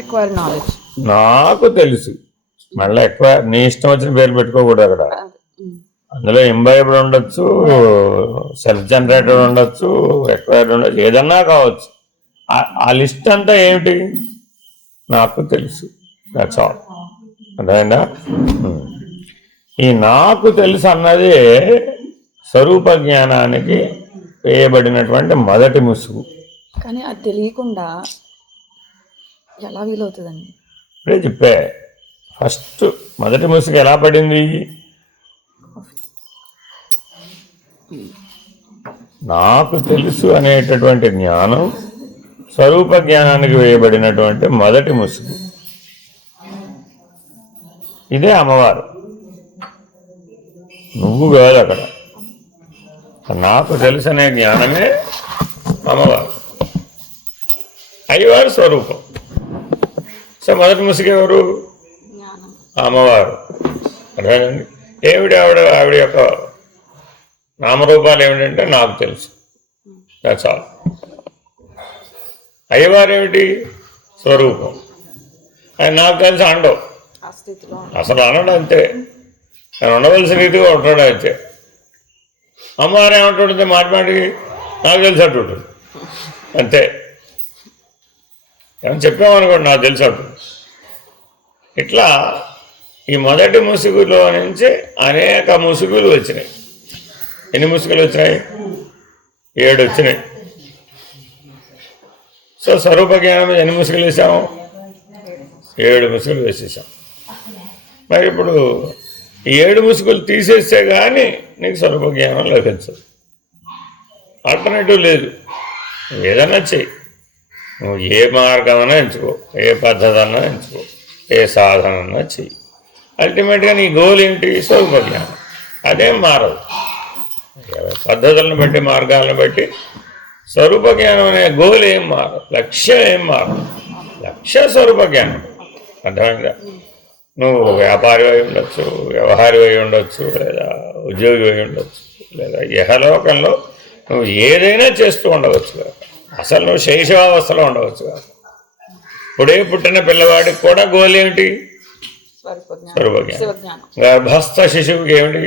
Acquire knowledge. నాకు తెలుసు. మళ్ళీ ఎక్కువ నీ ఇష్టం వచ్చిన పేర్లు పెట్టుకోకూడదు అక్కడ. అందులో ఇంబైబుల్ ఉండొచ్చు, సెల్ఫ్ జనరేటెడ్ ఉండొచ్చు, ఎక్వైర్డ్ ఉండొచ్చు, ఏదన్నా కావచ్చు. ఆ లిస్ట్ అంతా ఏమిటి? నాకు తెలుసు. That's all. అర్థమైందా? ఈ నాకు తెలుసు అన్నది స్వరూప జ్ఞానానికి వేయబడినటువంటి మొదటి ముసుగు. కానీ అది తెలియకుండా ఎలా వీలవుతుందండి? ఇప్పుడే చెప్పే. ఫస్ట్ మొదటి ముసుగు ఎలా పడింది? నాకు తెలుసు అనేటటువంటి జ్ఞానం స్వరూప జ్ఞానానికి వేయబడినటువంటి మొదటి ముసుగు. ఇదే అమ్మవారు, నువ్వు కాదు. అక్కడ నాకు తెలుసు అనే జ్ఞానమే అమ్మవారు, అయ్యవారు స్వరూపం. సో మొదటి ముసుగు ఎవరు? అమ్మవారు. అర్థమైందండి? ఏమిటి ఆవిడ యొక్క నామరూపాలు ఏమిటంటే నాకు తెలుసు. That's all. అయ్యవారు ఏమిటి? స్వరూపం. ఆయన నాకు తెలుసు అండవు, అసలు అనడు. అంతే, ఆయన ఉండవలసిన రీతిగా ఉంటాడు. అయితే అమ్మవారు ఏమంటుంటుంది? మాటి నాకు తెలుసు అంటుంటుంది. అంతే. ఏమని చెప్పామనుకోండి, నాకు తెలుసు అంటుంది. ఇట్లా ఈ మొదటి ముసుగులో నుంచి అనేక ముసుగులు వచ్చినాయి. ఎన్ని ముసుగులు వచ్చినాయి? 7 వచ్చినాయి. సో స్వరూప జ్ఞానం ఎన్ని ముసుగులు వేసాము? 7 ముసుగులు వేసేసాం. మరి ఇప్పుడు ఈ 7 ముసుగులు తీసేస్తే కానీ నీకు స్వరూప జ్ఞానం లభించదు. ఆల్టర్నేటివ్ లేదు. ఏదన్నా చెయ్యి, నువ్వు ఏ మార్గమన్నా ఎంచుకో, ఏ పద్ధతి అన్నా ఎంచుకో, ఏ సాధన అన్నా చెయ్యి. అల్టిమేట్గా నీ గోల్ ఏంటి? స్వరూప జ్ఞానం. అదేం మారదు. పద్ధతులను బట్టి, మార్గాలను బట్టి స్వరూప జ్ఞానం అనే గోల్ ఏం మారదు, లక్ష్యం ఏం మారదు. లక్ష్య స్వరూప జ్ఞానం. అర్థమైందా? నువ్వు వ్యాపారి అయి ఉండొచ్చు, వ్యవహారి అయి ఉండొచ్చు, లేదా ఉద్యోగి అయి ఉండొచ్చు, లేదా యహలోకంలో నువ్వు ఏదైనా చేస్తూ ఉండవచ్చు కదా. అసలు నువ్వు శైశవావస్థలో ఉండవచ్చు కదా. ఇప్పుడే పుట్టిన పిల్లవాడికి కూడా గోల్ ఏమిటి? స్వరూప జ్ఞానం. గర్భస్థ శిశువుకి ఏమిటి?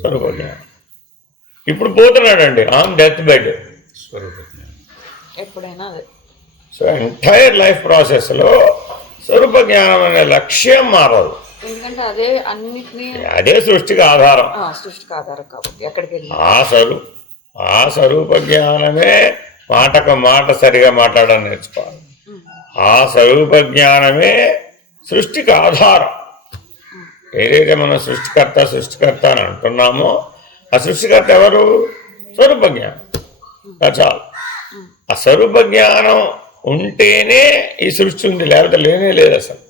స్వరూప జ్ఞానం. ఇప్పుడు పోతున్నాడండి ఆన్ డెత్ బెడ్, స్వరూప జ్ఞానం ఎప్పుడైనా. సో ఎంటైర్ లైఫ్ ప్రాసెస్లో స్వరూప జ్ఞానం అనే లక్ష్యం మారదు. ఎందుకంటే అదే సృష్టికి ఆధారం. కాబట్టి ఎక్కడికి వెళ్ళి ఆ స్వరూప జ్ఞానమే మాటకు మాట సరిగా మాట్లాడడం నేర్చుకోవాలి. ఆ స్వరూప జ్ఞానమే సృష్టికి ఆధారం. ఏదైతే మనం సృష్టికర్త అని అంటున్నామో ఆ సృష్టికర్త ఎవరు? స్వరూప జ్ఞానం. చాలు. ఆ స్వరూప జ్ఞానం ఉంటేనే ఈ సృష్టి ఉంది, లేకపోతే లేనే లేదు అసలు.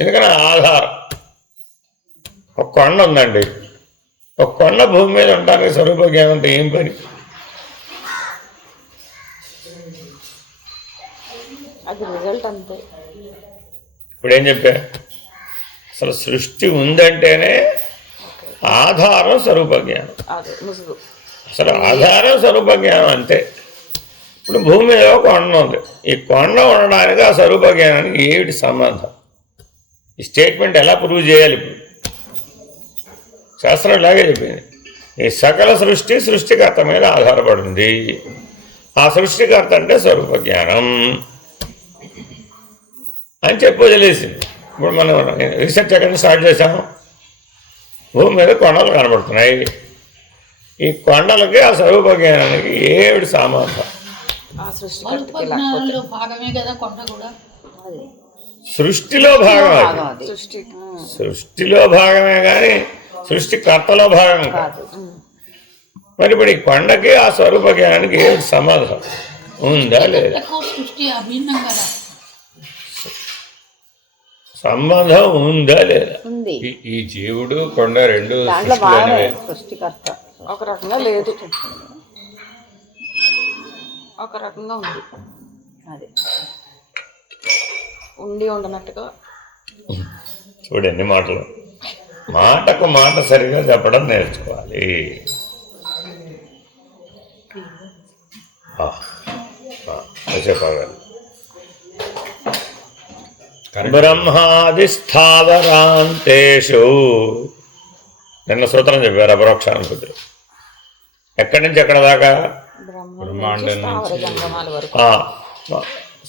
ఎందుకని ఆధారం. ఒక కొండ ఉందండి, ఒక కొండ భూమి మీద ఉండడానికి స్వరూప జ్ఞానంతో ఏం పని? అది రిజల్ట్ అంతే. ఇప్పుడేం చెప్పా? అసలు సృష్టి ఉందంటేనే ఆధారం స్వరూప జ్ఞానం. అసలు ఆధారం స్వరూప జ్ఞానం అంతే. ఇప్పుడు భూమి మీద ఒక కొండ ఉంది. ఈ కొండ ఉండడానికి ఆ స్వరూప జ్ఞానానికి ఏమిటి సంబంధం? ఈ స్టేట్మెంట్ ఎలా ప్రూవ్ చేయాలి? ఇప్పుడు శాస్త్రం ఇలాగే చెప్పింది. ఈ సకల సృష్టికర్త మీద ఆధారపడింది. ఆ సృష్టికర్త అంటే స్వరూప జ్ఞానం అని చెప్పి వదిలేసింది. ఇప్పుడు మనం రీసెర్చ్ ఎక్కడ స్టార్ట్ చేసాము? భూమి మీద కొండలు కనబడుతున్నాయి. ఈ కొండలకి ఆ స్వరూప జ్ఞానానికి ఏమిటి సంబంధం? సృష్టిలో భాగం అది. సృష్టిలో భాగమే కానీ సృష్టికర్తలో భాగం కాదు. మరి ఇప్పుడు ఈ కొండకి ఆ స్వరూప జ్ఞానానికి ఏమిటి సంబంధం? ఉందా లేదా? సంబంధం ఉందా లేదా? ఈ జీవుడు కొండ రెండు సృష్టికర్త ఒక రకంగా లేదు, ఒక రకంగా ఉంది. అది ఉండి ఉండనట్టుగా. చూడండి మాటలు, మాటకు మాట సరిగా చెప్పడం నేర్చుకోవాలి. చెప్పాలి. బ్రహ్మాది స్థావరాంతేషు. నిన్న సూత్రం చెప్పారు అపరోక్షానుభూతి. ఎక్కడి నుంచి ఎక్కడ దాకా? బ్రహ్మాండం నుంచి జంగమాల వరకు.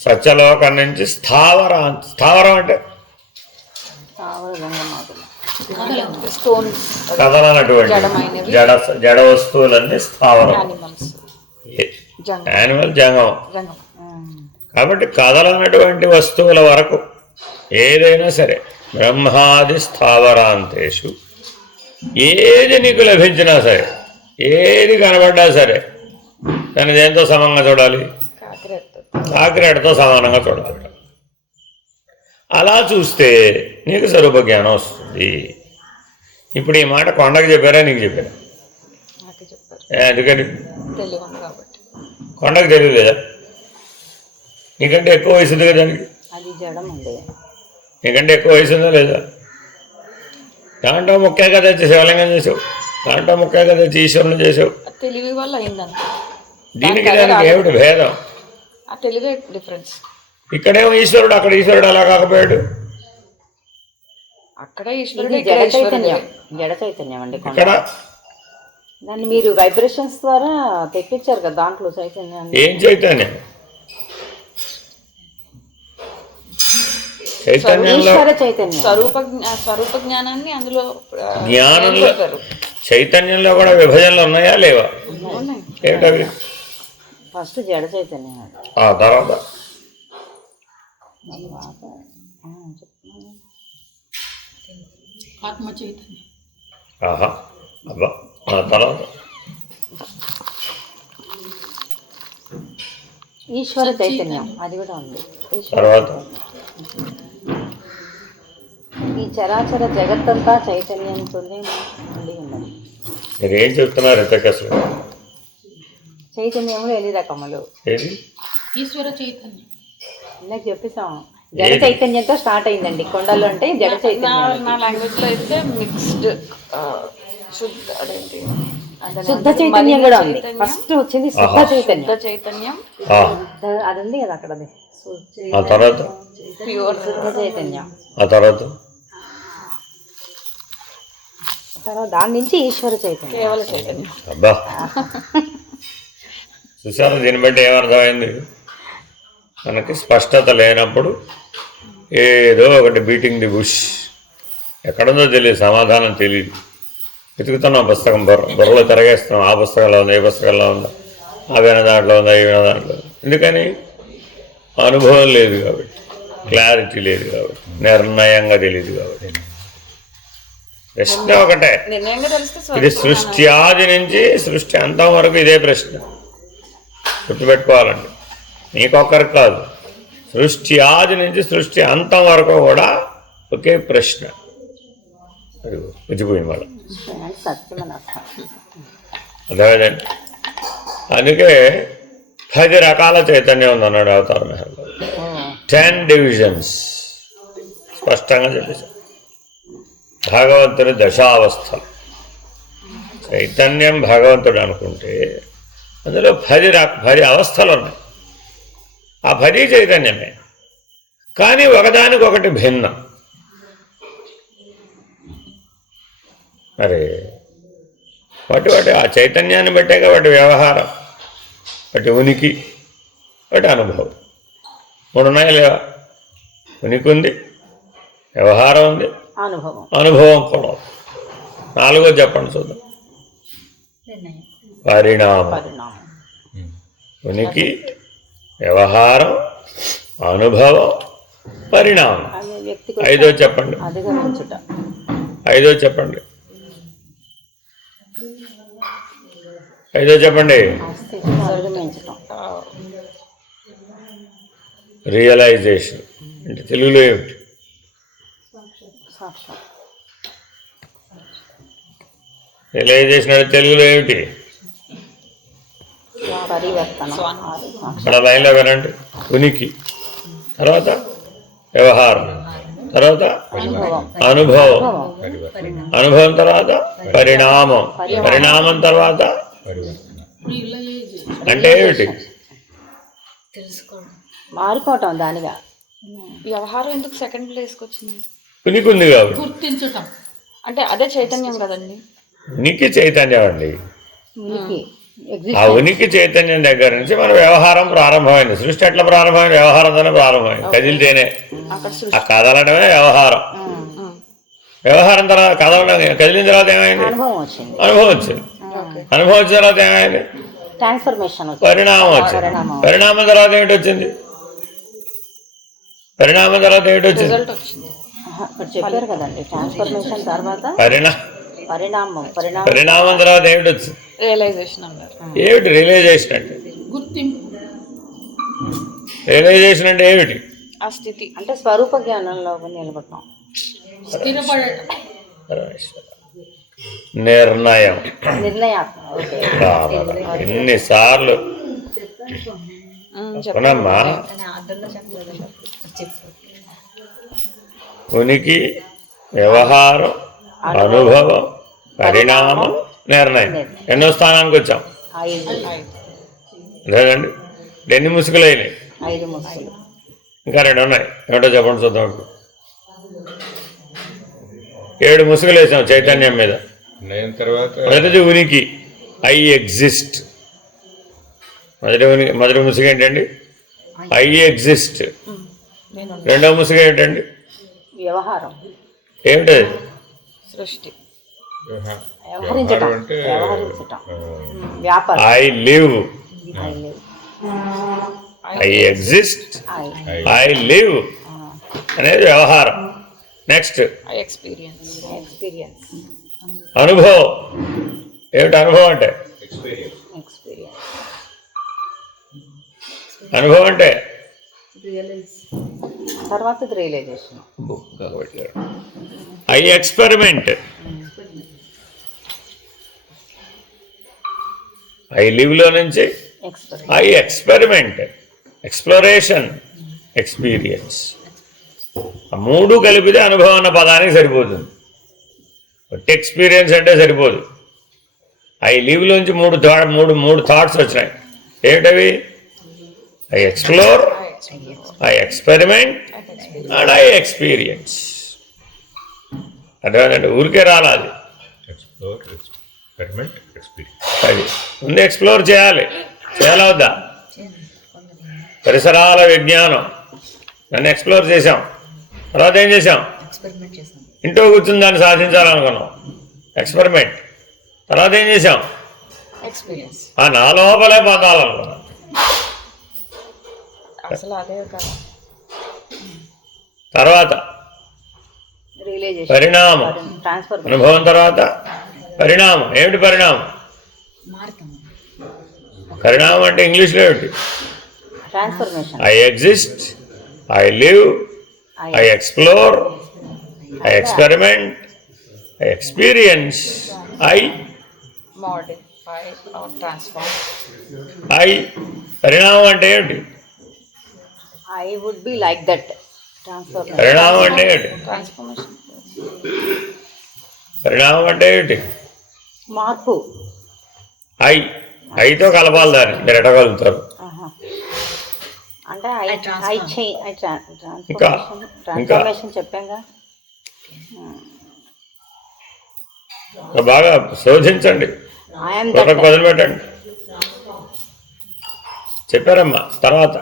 సత్యలోకం నుంచి స్థావరం అంటే స్టోన్స్, కదలనటువంటి జడ వస్తువులన్నీ స్థావరం. యానిమల్ జంగమం. కాబట్టి కదలనటువంటి వస్తువుల వరకు ఏదైనా సరే బ్రహ్మాది స్థావరాంతేషు, ఏది నీకు లభించినా సరే, ఏది కనబడ్డా సరే దాన్ని దేంతో సమంగా చూడాలి? కాకిరెడ్డతో సమానంగా చూడాలి. అలా చూస్తే నీకు స్వరూప జ్ఞానం వస్తుంది. ఇప్పుడు ఈ మాట కొండకు చెప్పారా నీకు చెప్పారా? ఎందుకని? కొండకు తెలియదు లేదా? నీకంటే ఎక్కువ వయసు ఉంది కదా దానికి. నీకంటే ఎక్కువ వయసు ఉందా లేదా? దాంట్లో ముక్కే కదా తెచ్చి శివలింగం చేసావు, దాంట్లో ముక్కే కదా తెచ్చి ఈశ్వరుని చేసావు. తెలివి వల్ల అయిందంట. దీనికి దానికి ఏమిటి భేదం? తెలివే డిఫరెన్స్. ఇక్కడేమో ఈశ్వరుడు, అక్కడ ఈశ్వరుడు అలా కాకపోయాడు. అక్కడ ఈశ్వరుడు, జడ చైతన్యం అండి. ఇక్కడ దాన్ని మీరు వైబ్రేషన్స్ ద్వారా తెప్పించారు కదా దాంట్లో చైతన్యాన్ని. ఏం చైతన్యం? చైతన్యంలో స్వరూప జ్ఞానాన్ని అందులో జ్ఞానంలో చైతన్యంలో కూడా విభజనలు ఉన్నాయా లేవా? ఏమిటవి? ఫస్ట్ జడ చైతన్యం, ఆ తర్వాత ఆత్మ చైతన్యం. ఆహా అబ్బా, ఆ తర్వాత ఈశ్వర చైతన్యం, అది కూడా ఉంది. తర్వాత ఈ చరాచర జగత్తంతా చైతన్యంతోనే ఉండి ఉన్నది. మీరు ఏం చెప్తున్నారు ఇంతకు అసలు? చైతన్యంలో ఎన్ని రకములు? ఏది? ఈశ్వర చైతన్యం ఇందాక చెప్పేసాం. జడ చైతన్యంతో స్టార్ట్ అయిందండి కొండలు అంటే జడ చైతన్యం. నా లాంగ్వేజ్ లో అయితే మిక్స్డ్ శుద్ధ చైతన్యం కూడా ఉంది. ఫస్ట్ వచ్చింది శుద్ధ చైతన్యం. అది ఉంది కదా అక్కడ, ఆ తర్వాత ప్యూర్ శుద్ధ చైతన్యం. ఆ తర్వాత దాని నుంచి ఈశ్వర చైతన్యం, కేవల చైతన్యం. అబ్బా చూసారా? దీన్ని బట్టి ఏమర్థమైంది? మనకి స్పష్టత లేనప్పుడు ఏదో ఒకటి బీటింగ్ ది బుష్, ఎక్కడుందో తెలియదు, సమాధానం తెలియదు, వెతుకుతున్నాం పుస్తకం బుర్రలో తిరగేస్తున్నాం. ఆ పుస్తకంలో ఉందా, ఏ పుస్తకంలో ఉందా, అవిన దాంట్లో ఉందా, ఈవిన దాంట్లో. ఎందుకని? అనుభవం లేదు కాబట్టి, క్లారిటీ లేదు కాబట్టి, నిర్ణయంగా తెలియదు కాబట్టి. ప్రశ్న ఒకటే, ఇది సృష్టి ఆది నుంచి సృష్టి అంతం వరకు ఇదే ప్రశ్న. గుర్తుపెట్టుకోవాలండి, నీకొక్కరికి కాదు, సృష్టి ఆది నుంచి సృష్టి అంతం వరకు కూడా ఒకే ప్రశ్న. అది వచ్చిపోయింది మళ్ళీ, అర్థమైందండి. అందుకే 10 రకాల చైతన్యం ఉందన్నాడు అవతార మహల్లో. 10 డివిజన్స్ స్పష్టంగా చెప్పేశారు. భగవంతుని దశావస్థలు. చైతన్యం భగవంతుడు అనుకుంటే అందులో 10 అవస్థలు ఉన్నాయి. ఆ 10 చైతన్యమే, కానీ ఒకదానికొకటి భిన్నం. మరి వాటి ఆ చైతన్యాన్ని బట్టే వాటి వ్యవహారం, వాటి ఉనికి, వాటి అనుభవం. 3 ఉన్నాయి లేవా? ఉనికి ఉంది, వ్యవహారం ఉంది, అనుభవం కూడా. 4వ చెప్పండి చూద్దాం. పరిణామం. ఉనికి, వ్యవహారం, అనుభవం, పరిణామం. 5వ చెప్పండి. 5వ చెప్పండి. 5వ చెప్పండి. రియలైజేషన్. అంటే తెలుగులో ఏమిటి? రియలైజేషన్ అంటే తెలుగులో ఏమిటి? మన లైన్లో వినండి. ఉనికి, తర్వాత వ్యవహారం, తర్వాత అనుభవం, అనుభవం తర్వాత పరిణామం, పరిణామం తర్వాత అంటే ఏమిటి? మారిపోవటం దానిగా. వ్యవహారం ఎందుకు సెకండ్ ప్లేస్కి వచ్చింది? ఉనికి ఉంది కాబట్టి. గుర్తించటం అంటే అదే చైతన్యం కదండి. ఉనికి చైతన్యం అండి. ఉనికి ఆ ఉనికి చైతన్యం దగ్గర నుంచి మన వ్యవహారం ప్రారంభమైంది. సృష్టి ఎట్లా ప్రారంభమైంది? వ్యవహారంతోనే ప్రారంభమైంది. కదిలితేనే ఆ కదలడమే వ్యవహారం. వ్యవహారం తర్వాత కదలడం, కదిలిన తర్వాత ఏమైంది? అనుభవం వచ్చింది. అనుభవం వచ్చింది. అనుభవం వచ్చిన తర్వాత ఏమైంది? ట్రాన్స్ఫర్మేషన్ పరిణామం వచ్చింది. పరిణామం తర్వాత ఏమిటి వచ్చింది? పరిణామం తర్వాత ఏమిటి వచ్చింది? రిజల్ట్ వచ్చింది. ఇక్కడ చెప్పారు కదండి, ట్రాన్స్ఫర్మేషన్ తర్వాత పరిణామం తర్వాత ఏమిటి వచ్చింది? రియలైజేషన్ అన్నారు. ఏమిటి రియలైజేషన్ అంటే? గుర్తింపు. రియలైజేషన్ అంటే ఏమిటి? ఆ స్థితి అంటే స్వరూప జ్ఞానంలో నిలబడటం, స్థిరపడటం, నిర్ణయం. నిర్ణయాత్మక. ఎన్నిసార్లు చెప్పనమ్మా? ఉనికి, వ్యవహారం, అనుభవం, పరిణామం, నిర్ణయం. ఎన్నో స్థానానికి వచ్చాం? లేదండి, ఎన్ని ముసుగులు అయినాయి? 5 ముసుగులు. ఇంకా 2 ఉన్నాయి. ఏమిటో చెప్పండి చూద్దాం. 7 ముసుగులు వేసాం చైతన్యం మీద. మొదటిది ఉనికి, ఐ ఎగ్జిస్ట్. మొదటి ముసుగు ఏంటండి? I exist. రెండవ ముసుగు ఏంటండి? వ్యవహారం. ఏమిటది? సృష్టి. వ్యవహరించటం, వ్యాపారం. I live, I exist, I live అనేది వ్యవహారం. Next experience. అనుభవం. ఏమిటి అనుభవం అంటే? అనుభవం అంటే తర్వాత రియలైజేషన్. I experiment. ఐ లివ్లో నుంచి ఐ ఎక్స్పెరిమెంట్, ఎక్స్ప్లోరేషన్, ఎక్స్పీరియన్స్. ఆ 3 కలిపితే అనుభవం అన్న పదానికి సరిపోతుంది. ఎక్స్పీరియన్స్ అంటే సరిపోదు. ఐ లివ్లోంచి 3 థాట్స్ వచ్చినాయి. ఏమిటవి? I explore, I experiment and I experience. అర్థమైందండి? ఊరికే రాలేదు. అది ముందు ఎక్స్ప్లోర్ చేయాలి. చేయాలా వద్దా? పరిసరాల విజ్ఞానం దాన్ని ఎక్స్ప్లోర్ చేసాం. తర్వాత ఏం చేసాం? ఇంట్లో కూర్చుని దాన్ని సాధించాలనుకున్నాం. ఎక్స్పెరిమెంట్. తర్వాత ఏం చేసాం? నా లోపలే పొందాలనుకున్నాం. తర్వాత పరిణామం. అనుభవం తర్వాత పరిణామం. ఏమిటి పరిణామం? పరిణామం అంటే ఇంగ్లీష్లో ఏమిటి? I exist, I live, I explore, I experiment, I experience, I modify or transform. I పరిణామం అంటే ఏమిటి? I would be like that. పరిణామం అంటే ఏమిటి? ట్రాన్స్ఫర్మేషన్. పరిణామం అంటే ఏమిటి? మార్పు. ఐతో కలపాలి దాన్ని. మీరు ఎట్టగలుగుతారు? అంటే ఇంకా ట్రాన్స్ఫర్మేషన్ చెప్పాగా. బాగా శోధించండి, వదిలిపెట్టండి. చెప్పారమ్మా. తర్వాత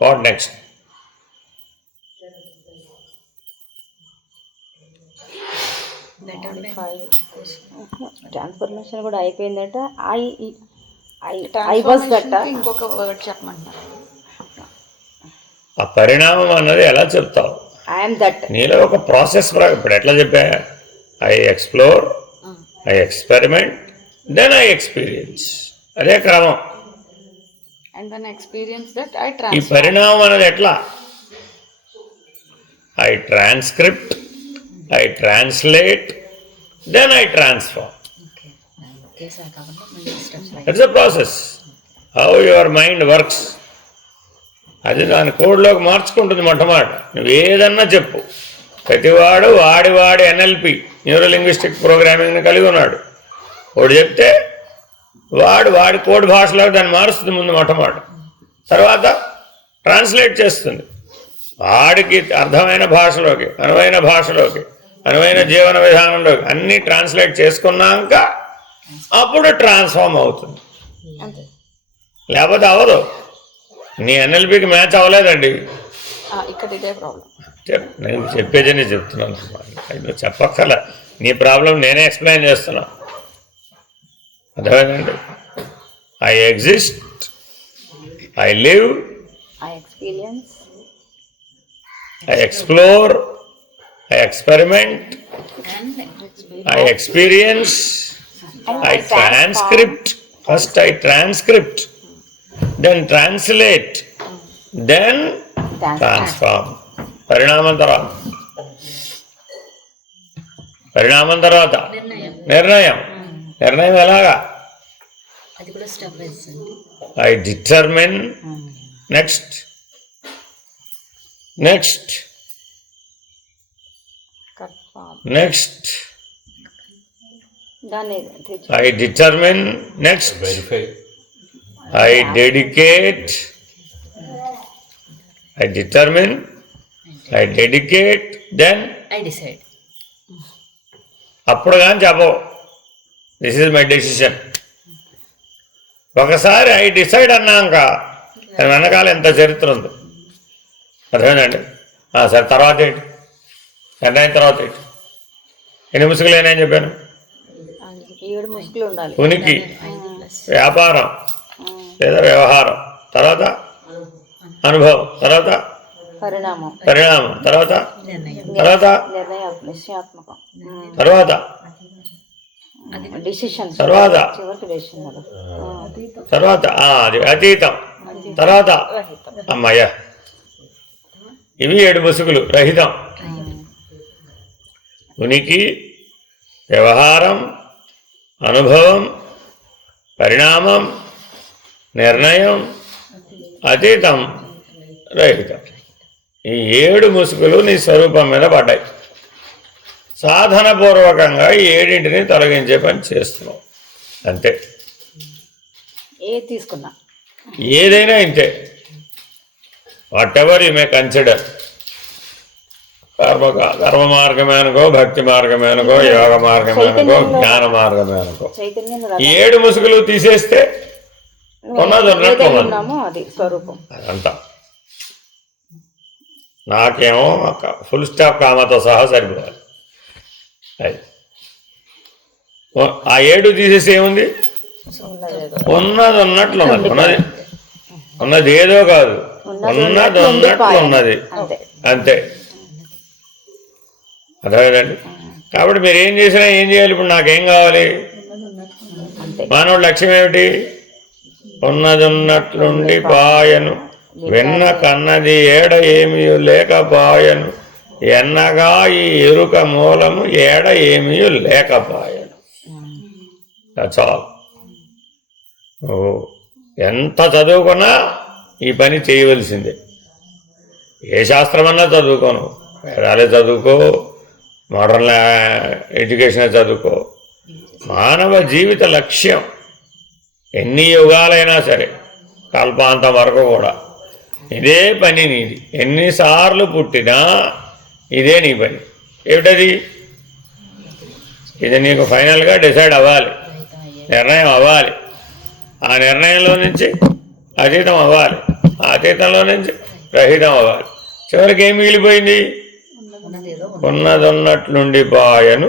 వాట్ నెక్స్ట్? ట్రాన్స్ఫర్మేషన్ కూడా అయిపోయిందంటే ఐ వాజ్ దట్. ఇంకొక వర్డ్ చెప్పమంటారు. ఆ పరిణామం అన్నది ఎలా చెప్తావు? I am that. నీలో ఒక ప్రాసెస్. ఇప్పుడు ఎట్లా చెప్పా? I explore, I experiment, then I experience. అదే క్రమం. ఈ పరిణామం అనేది ఎట్లా? I transcript, I translate, then I transform. It's a process. How your mind works. అది దాని కోడ్లోకి మార్చుకుంటుంది. మొట్టమొదట నువ్వు ఏదన్నా చెప్పు. ప్రతివాడు వాడి ఎన్ఎల్పి, న్యూరో లింగ్విస్టిక్ ప్రోగ్రామింగ్ని కలిగి ఉన్నాడు. వాడు చెప్తే వాడి కోడ్ భాషలోకి దాన్ని మారుస్తుంది ముందు మొట్టమొదట. తర్వాత ట్రాన్స్లేట్ చేస్తుంది. వాడికి అర్థమైన భాషలోకి, అనువైన జీవన విధానంలోకి అన్నీ ట్రాన్స్లేట్ చేసుకున్నాక అప్పుడు ట్రాన్స్ఫార్మ్ అవుతుంది. అంతే. లేకపోతే అవ్వదు. నీ ఎన్ఎల్పికి మ్యాచ్ అవ్వలేదండి. ఇక్కడ ఇదే ప్రాబ్లం. నేను చెప్పేది నేను చెప్తున్నాను. నువ్వు చెప్పక్కర్లే, నీ ప్రాబ్లం నేనే ఎక్స్ప్లెయిన్ చేస్తున్నా. అర్థమైందండి? I exist, I live, I experience, I explore, I experiment, I experience, I transcript. First I transcript, then translate, then transform. పరిణామం తర్వాత నిర్ణయం. ఎలాగా? I determine, next, I determine, next, I dedicate, then I decide. అప్పుడు కానీ చెప్పవు this is my decision. ఒకసారి I decide అన్నాక దాని వెనకాల ఎంత చరిత్ర ఉంది. అర్థమైందండి? సరే, తర్వాత ఏంటి? నిర్ణయం తర్వాత ఏంటి? ఎన్ని ముసుగులు అయినాయని చెప్పాను? 7 ముసుగులు ఉండాలి. ఉనికి, వ్యాపారం లేదా వ్యవహారం, తర్వాత అనుభవం, తర్వాత పరిణామం, తర్వాత నిశ్చయాత్మకం, తర్వాత డిసిషన్, తర్వాత అది అతీతం, తర్వాత అమ్మయ్య. ఇవి 7 ముసుగులు. రహితం, ఉనికి, వ్యవహారం, అనుభవం, పరిణామం, నిర్ణయం, అతీతం, రహితం. ఈ 7 ముసుగులు నీ స్వరూపం మీద పడ్డాయి. సాధనపూర్వకంగా ఈ 7ంటిని తొలగించే పని చేస్తున్నావు. అంతే. తీసుకున్నా ఏదైనా ఇంతే. What ever you may consider. కర్మ మార్గమేనుకో, భక్తి మార్గమేనుకో, యోగ మార్గమేనుకో, జ్ఞాన మార్గమేనుకో, 7 ముసుగులు తీసేస్తే ఉన్నది అది స్వరూపం. అదంతా నాకేమో ఫుల్ స్టాప్ కామతో సహా సరిపోవాలి. అది ఆ 7 తీసేసి ఏముంది? ఉన్నది ఉన్నట్లు ఉన్నది. ఉన్నది ఏదో కాదు, ఉన్నది ఉన్నట్లు ఉన్నది. అంతే. అర్థమైందండి? కాబట్టి మీరు ఏం చేసినా ఏం చేయాలి? ఇప్పుడు నాకేం కావాలి? మానవుడి లక్ష్యం ఏమిటి? ఉన్నది ఉన్నట్లుండి పాయను, వెన్న కన్నది ఏడ ఏమీ లేకపాయను, ఎన్నగా ఈ ఎరుక మూలము ఏడ ఏమీ లేకపాయను. That's all. ఎంత చదువుకున్నా ఈ పని చేయవలసిందే. ఏ శాస్త్రమన్నా చదువుకోను, వేదాలే చదువుకో, మోడర్న్ ఎడ్యుకేషనే చదువుకో. మానవ జీవిత లక్ష్యం ఎన్ని యుగాలైనా సరే, కల్పాంతం వరకు కూడా ఇదే పని నీది. ఎన్నిసార్లు పుట్టినా ఇదే నీ పని. ఏమిటది? ఇది నీకు ఫైనల్గా డిసైడ్ అవ్వాలి, నిర్ణయం అవ్వాలి. ఆ నిర్ణయంలో నుంచి అతీతం అవ్వాలి, ఆ అతీతంలో నుంచి రహితం అవ్వాలి. చివరికి ఏం మిగిలిపోయింది? ఉన్నదొన్నట్లుండి పాయను,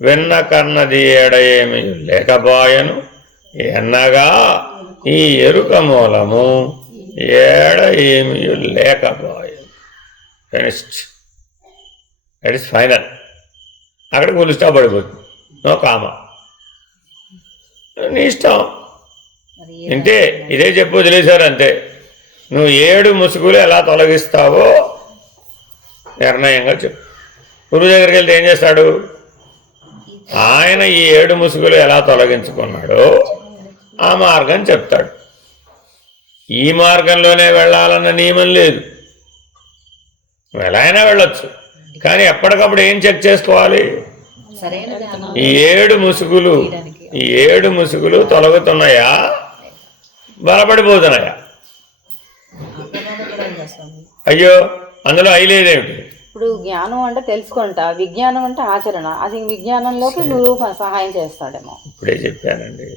వెన్న కన్నది ఏడ ఏమి లేకపాయను, ఎన్నగా ఈ ఎరుక మూలము ఏడ ఏమి లేకపాయను. ఫినిష్డ్. That is final. అక్కడికి ఫుల్ స్టాప్ పడిపోతుంది. No comma. నీ ఇష్టం. ఇంతే. ఇదే చెప్పు వదిలేశారు అంతే. నువ్వు 7 ముసుగులు ఎలా తొలగిస్తావో నిర్ణయంగా చెప్పు. గురువు దగ్గరికి వెళ్తే ఏం చేస్తాడు? ఆయన ఈ 7 ముసుగులు ఎలా తొలగించుకున్నాడో ఆ మార్గం చెప్తాడు. ఈ మార్గంలోనే వెళ్ళాలన్న నియమం లేదు. ఎలా అయినా వెళ్ళొచ్చు, కానీ ఎప్పటికప్పుడు ఏం చెక్ చేసుకోవాలి? ఈ 7 ముసుగులు తొలగుతున్నాయా, బలపడిపోతున్నాయా? అయ్యో అందులో అయిలేదేమిటి? ఇప్పుడు జ్ఞానం అంటే తెలుసుకుంటా, విజ్ఞానం అంటే ఆచరణ. అది విజ్ఞానంలోకి గురువు సహాయం చేస్తాడేమో. ఇప్పుడే చెప్పానండి.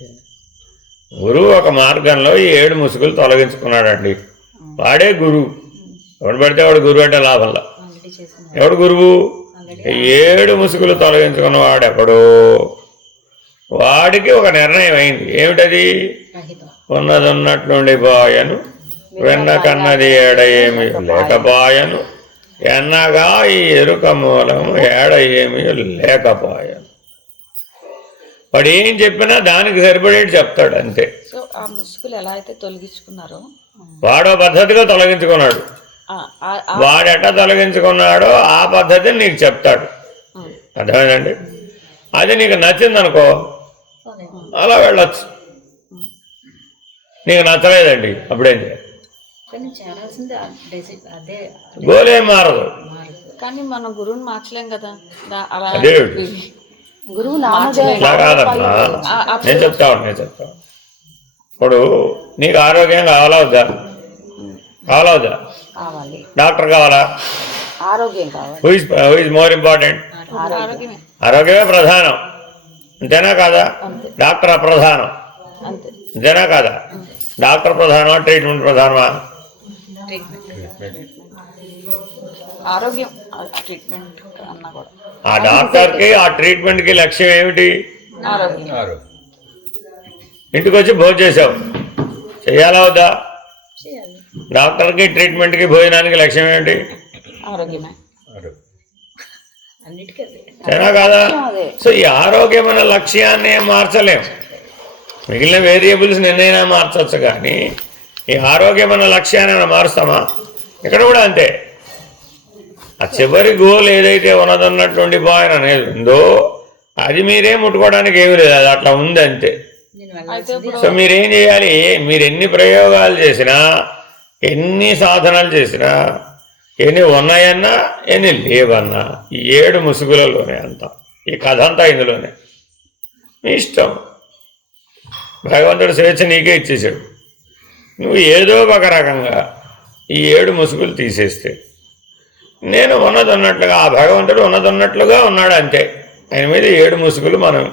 గురువు ఒక మార్గంలో ఈ 7 ముసుగులు తొలగించుకున్నాడండి. వాడే గురువు. ఎవడు పడితే వాడు గురువు అంటే లాభంలా. ఎవడు గురువు? 7 ముసుగులు తొలగించుకున్న వాడెక్కడో వాడికి ఒక నిర్ణయం అయింది. ఏమిటది? ఉన్నదన్నట్లుండి బాయను వెన్న కన్నది ఏడ ఏమి లేకపాయను ఎన్నగా ఈ ఎరుక మూలము ఏడ ఏమీ లేకపాయను. వాడు ఏం చెప్పినా దానికి సరిపడేటి చెప్తాడు అంతే. సో ఆ ముసుగులు ఎలా అయితే తొలగించుకున్నారో వాడో పద్ధతిగా తొలగించుకున్నాడు. వాడెట్లా తొలగించుకున్నాడో ఆ పద్ధతిని నీకు చెప్తాడు. అర్థమైందండి? అది నీకు నచ్చిందనుకో అలా వెళ్ళొచ్చు. నీకు నచ్చలేదండి అప్పుడేం చేయాలి? గోలేం మారదు. కానీ మనం గురువుని మార్చలేం కదా. అదే గురువు ఇట్లా కాదమ్మా. నేను చెప్తాను. ఇప్పుడు నీకు ఆరోగ్యం కావాలా వద్దా? కావాలి. డాక్టర్ కావాలా? ఆరోగ్యం కావాలి. Who is more important? ఆరోగ్యమే ప్రధానం. అంతేనా కాదా? డాక్టర్ అప్రధానం. అంతేనా కాదా? డాక్టర్ ప్రధానమా ట్రీట్మెంట్ ప్రధానమా? ఆరోగ్యం ట్రీట్మెంట్ అన్నా కూడా ఆ డాక్టర్కి ఆ ట్రీట్మెంట్కి లక్ష్యం ఏమిటి? ఆరోగ్యం. ఇంటికి వచ్చి భోజనం చేసావు, చెయ్యాలా వద్దా? డాక్టర్కి ట్రీట్మెంట్కి భోజనానికి లక్ష్యం ఏమిటి? ఆరోగ్యమే. సరేనా కాదా? సో ఈ ఆరోగ్యమైన లక్ష్యాన్ని మార్చలేం. మిగిలిన వేరియబుల్స్ నిన్నైనా మార్చవచ్చు, కానీ ఈ ఆరోగ్యమైన లక్ష్యాన్ని మనం మారుస్తామా? ఇక్కడ కూడా అంతే. ఆ చివరి గోల్ ఏదైతే ఉన్నదన్నటువంటి బాయన అనేది ఉందో అది మీరే ముట్టుకోవడానికి ఏమీ లేదు, అది అట్లా ఉంది అంతే. సో మీరేం చేయాలి? మీరు ఎన్ని ప్రయోగాలు చేసినా, ఎన్ని సాధనలు చేసినా, ఎన్ని ఉన్నాయన్నా ఎన్ని లేవన్నా ఈ 7 ముసుగులలోనే అంతా. ఈ కథ అంతా ఇందులోనే. మీ ఇష్టం. భగవంతుడు స్వేచ్ఛ నీకే ఇచ్చేసాడు. నువ్వు ఏదో ఒక రకంగా ఈ 7 ముసుగులు తీసేస్తే నేను ఉన్నదన్నట్లుగా, ఆ భగవంతుడు ఉన్నదన్నట్లుగా ఉన్నాడు అంతే. ఆయన మీద 7 ముసుగులు మనం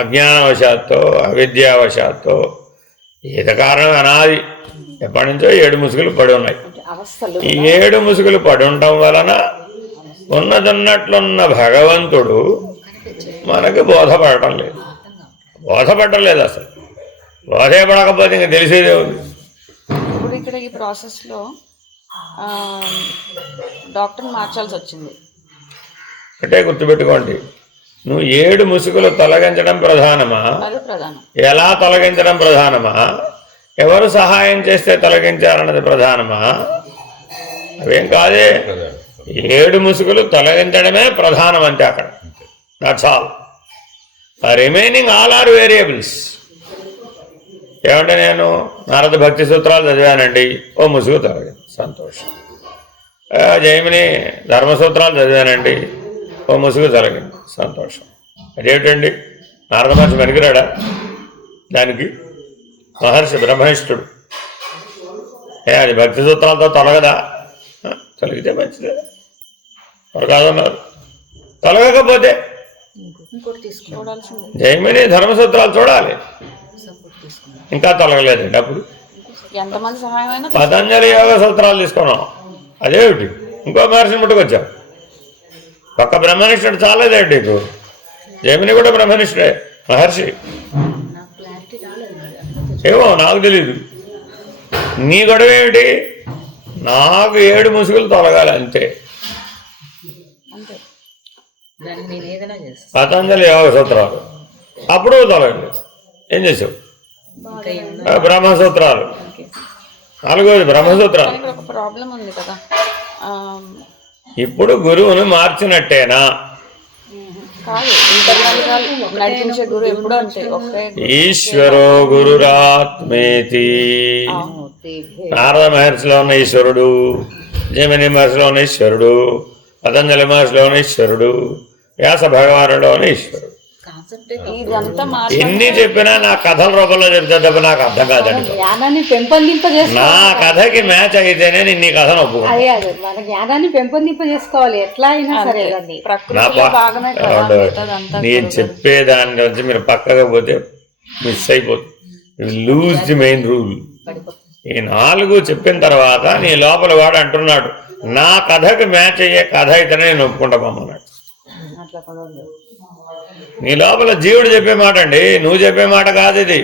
అజ్ఞానవశాత్తు అవిద్యావశాత్తు ఏదో కారణం అనాది ఎప్పటి నుంచో 7 ముసుగులు పడి ఉన్నాయి. ఈ 7 ముసుగులు పడి ఉండటం వలన ఉన్నదన్నట్లున్న భగవంతుడు మనకి బోధపడటం లేదు. అసలు బోధే పడకపోతే ఇంకా తెలిసేదే ఉంది. ఇప్పుడు ఇక్కడ ఈ ప్రాసెస్లో డాక్టర్ని మార్చాల్సి వచ్చింది అంటే గుర్తుపెట్టుకోండి, నువ్వు 7 ముసుగులు తొలగించడం ప్రధానమా? ఎలా తొలగించడం ప్రధానమా? ఎవరు సహాయం చేస్తే తొలగించారన్నది ప్రధానమా? అవేం కాదే. 7 ముసుగులు తొలగించడమే ప్రధానం అంతే. అక్కడ that's all. Remaining all are variables. ఏమంటే నేను నారద భక్తి సూత్రాలు చదివానండి, ఓ ముసుగు తొలగింది, సంతోషం. జైమిని ధర్మసూత్రాలు చదివానండి, ఓ ముసుగు తొలగింది, సంతోషం. అదేమిటండి? నారద మహర్షి పనికిరాడా దానికి? మహర్షి బ్రహ్మనిష్ఠుడు. అది భక్తి సూత్రాలతో తొలగదా? తొలగితే మంచిదే. వారు కాదన్నారు. తొలగకపోతే జైమిని ధర్మసూత్రాలు చూడాలి. ఇంకా తొలగలేదండి. అప్పుడు ఎంతమంది సహాయమైనా పతంజలి యోగ సూత్రాలు తీసుకున్నాం, అదేమిటి? ఇంకో మహర్షిని ముట్టుకొచ్చాం. ఒక్క బ్రహ్మనిష్ఠుడు చాలేదండి నీకు. జైమిని కూడా బ్రహ్మనిష్ఠుడే, మహర్షి. ఏమో నాకు తెలీదు. నీ గొడవ ఏమిటి? నాకు 7 ముసుగులు తొలగాలి అంతే. పతంజలి యోగ సూత్రాలు అప్పుడు తొలగలేదు. ఏం చేసావు? బ్రహ్మసూత్రాలు, 4వది బ్రహ్మసూత్రాలు. ప్రాబ్లం ఉంది కదా. ఇప్పుడు గురువును మార్చినట్టేనా? నడిపించే గురువు ఎప్పుడు అంటే ఈశ్వరో గురురాత్మేతి. నారద మహర్షిలో ఉన్న ఈశ్వరుడు, జైమిని మహర్షిలో ఉన్న ఈశ్వరుడు, పతంజలి మహర్షిలో ఉన్న ఈశ్వరుడు, వ్యాస భగవానులో ఉన్న ఈశ్వరుడు. ఇదంతా ఎన్ని చెప్పినా నా కథల రూపంలో చెప్తే తప్ప నాకు అర్థం కాదండి. జ్ఞానాన్ని పెంపొందింపజేసుకోవాలి. నా కథకి మ్యాచ్ అయితేనే నేను నీ కథను ఒప్పుకున్నాను. అదే అదే మన జ్ఞానాన్ని పెంపొందింపజేసుకోవాలి ఎట్లా అయినా సరే దాన్ని. ప్రకృతిలో భాగమే కదా మిగతాదంతా నేను చెప్పేదాన్ని వచ్చి మీరు పక్కగా పోతే మిస్ అయిపోతుంది. Loose the main rule. ఈ 4 చెప్పిన తర్వాత నీ లోపల వాడు అంటున్నాడు నా కథకి మ్యాచ్ అయ్యే కథ అయితేనే నేను ఒప్పుకుంటా పొమ్మన్నాడు. అట్లా కూడా ఉండదు. నీ లోపల జీవుడు చెప్పే మాట అండి, నువ్వు చెప్పే మాట కాదు ఇది.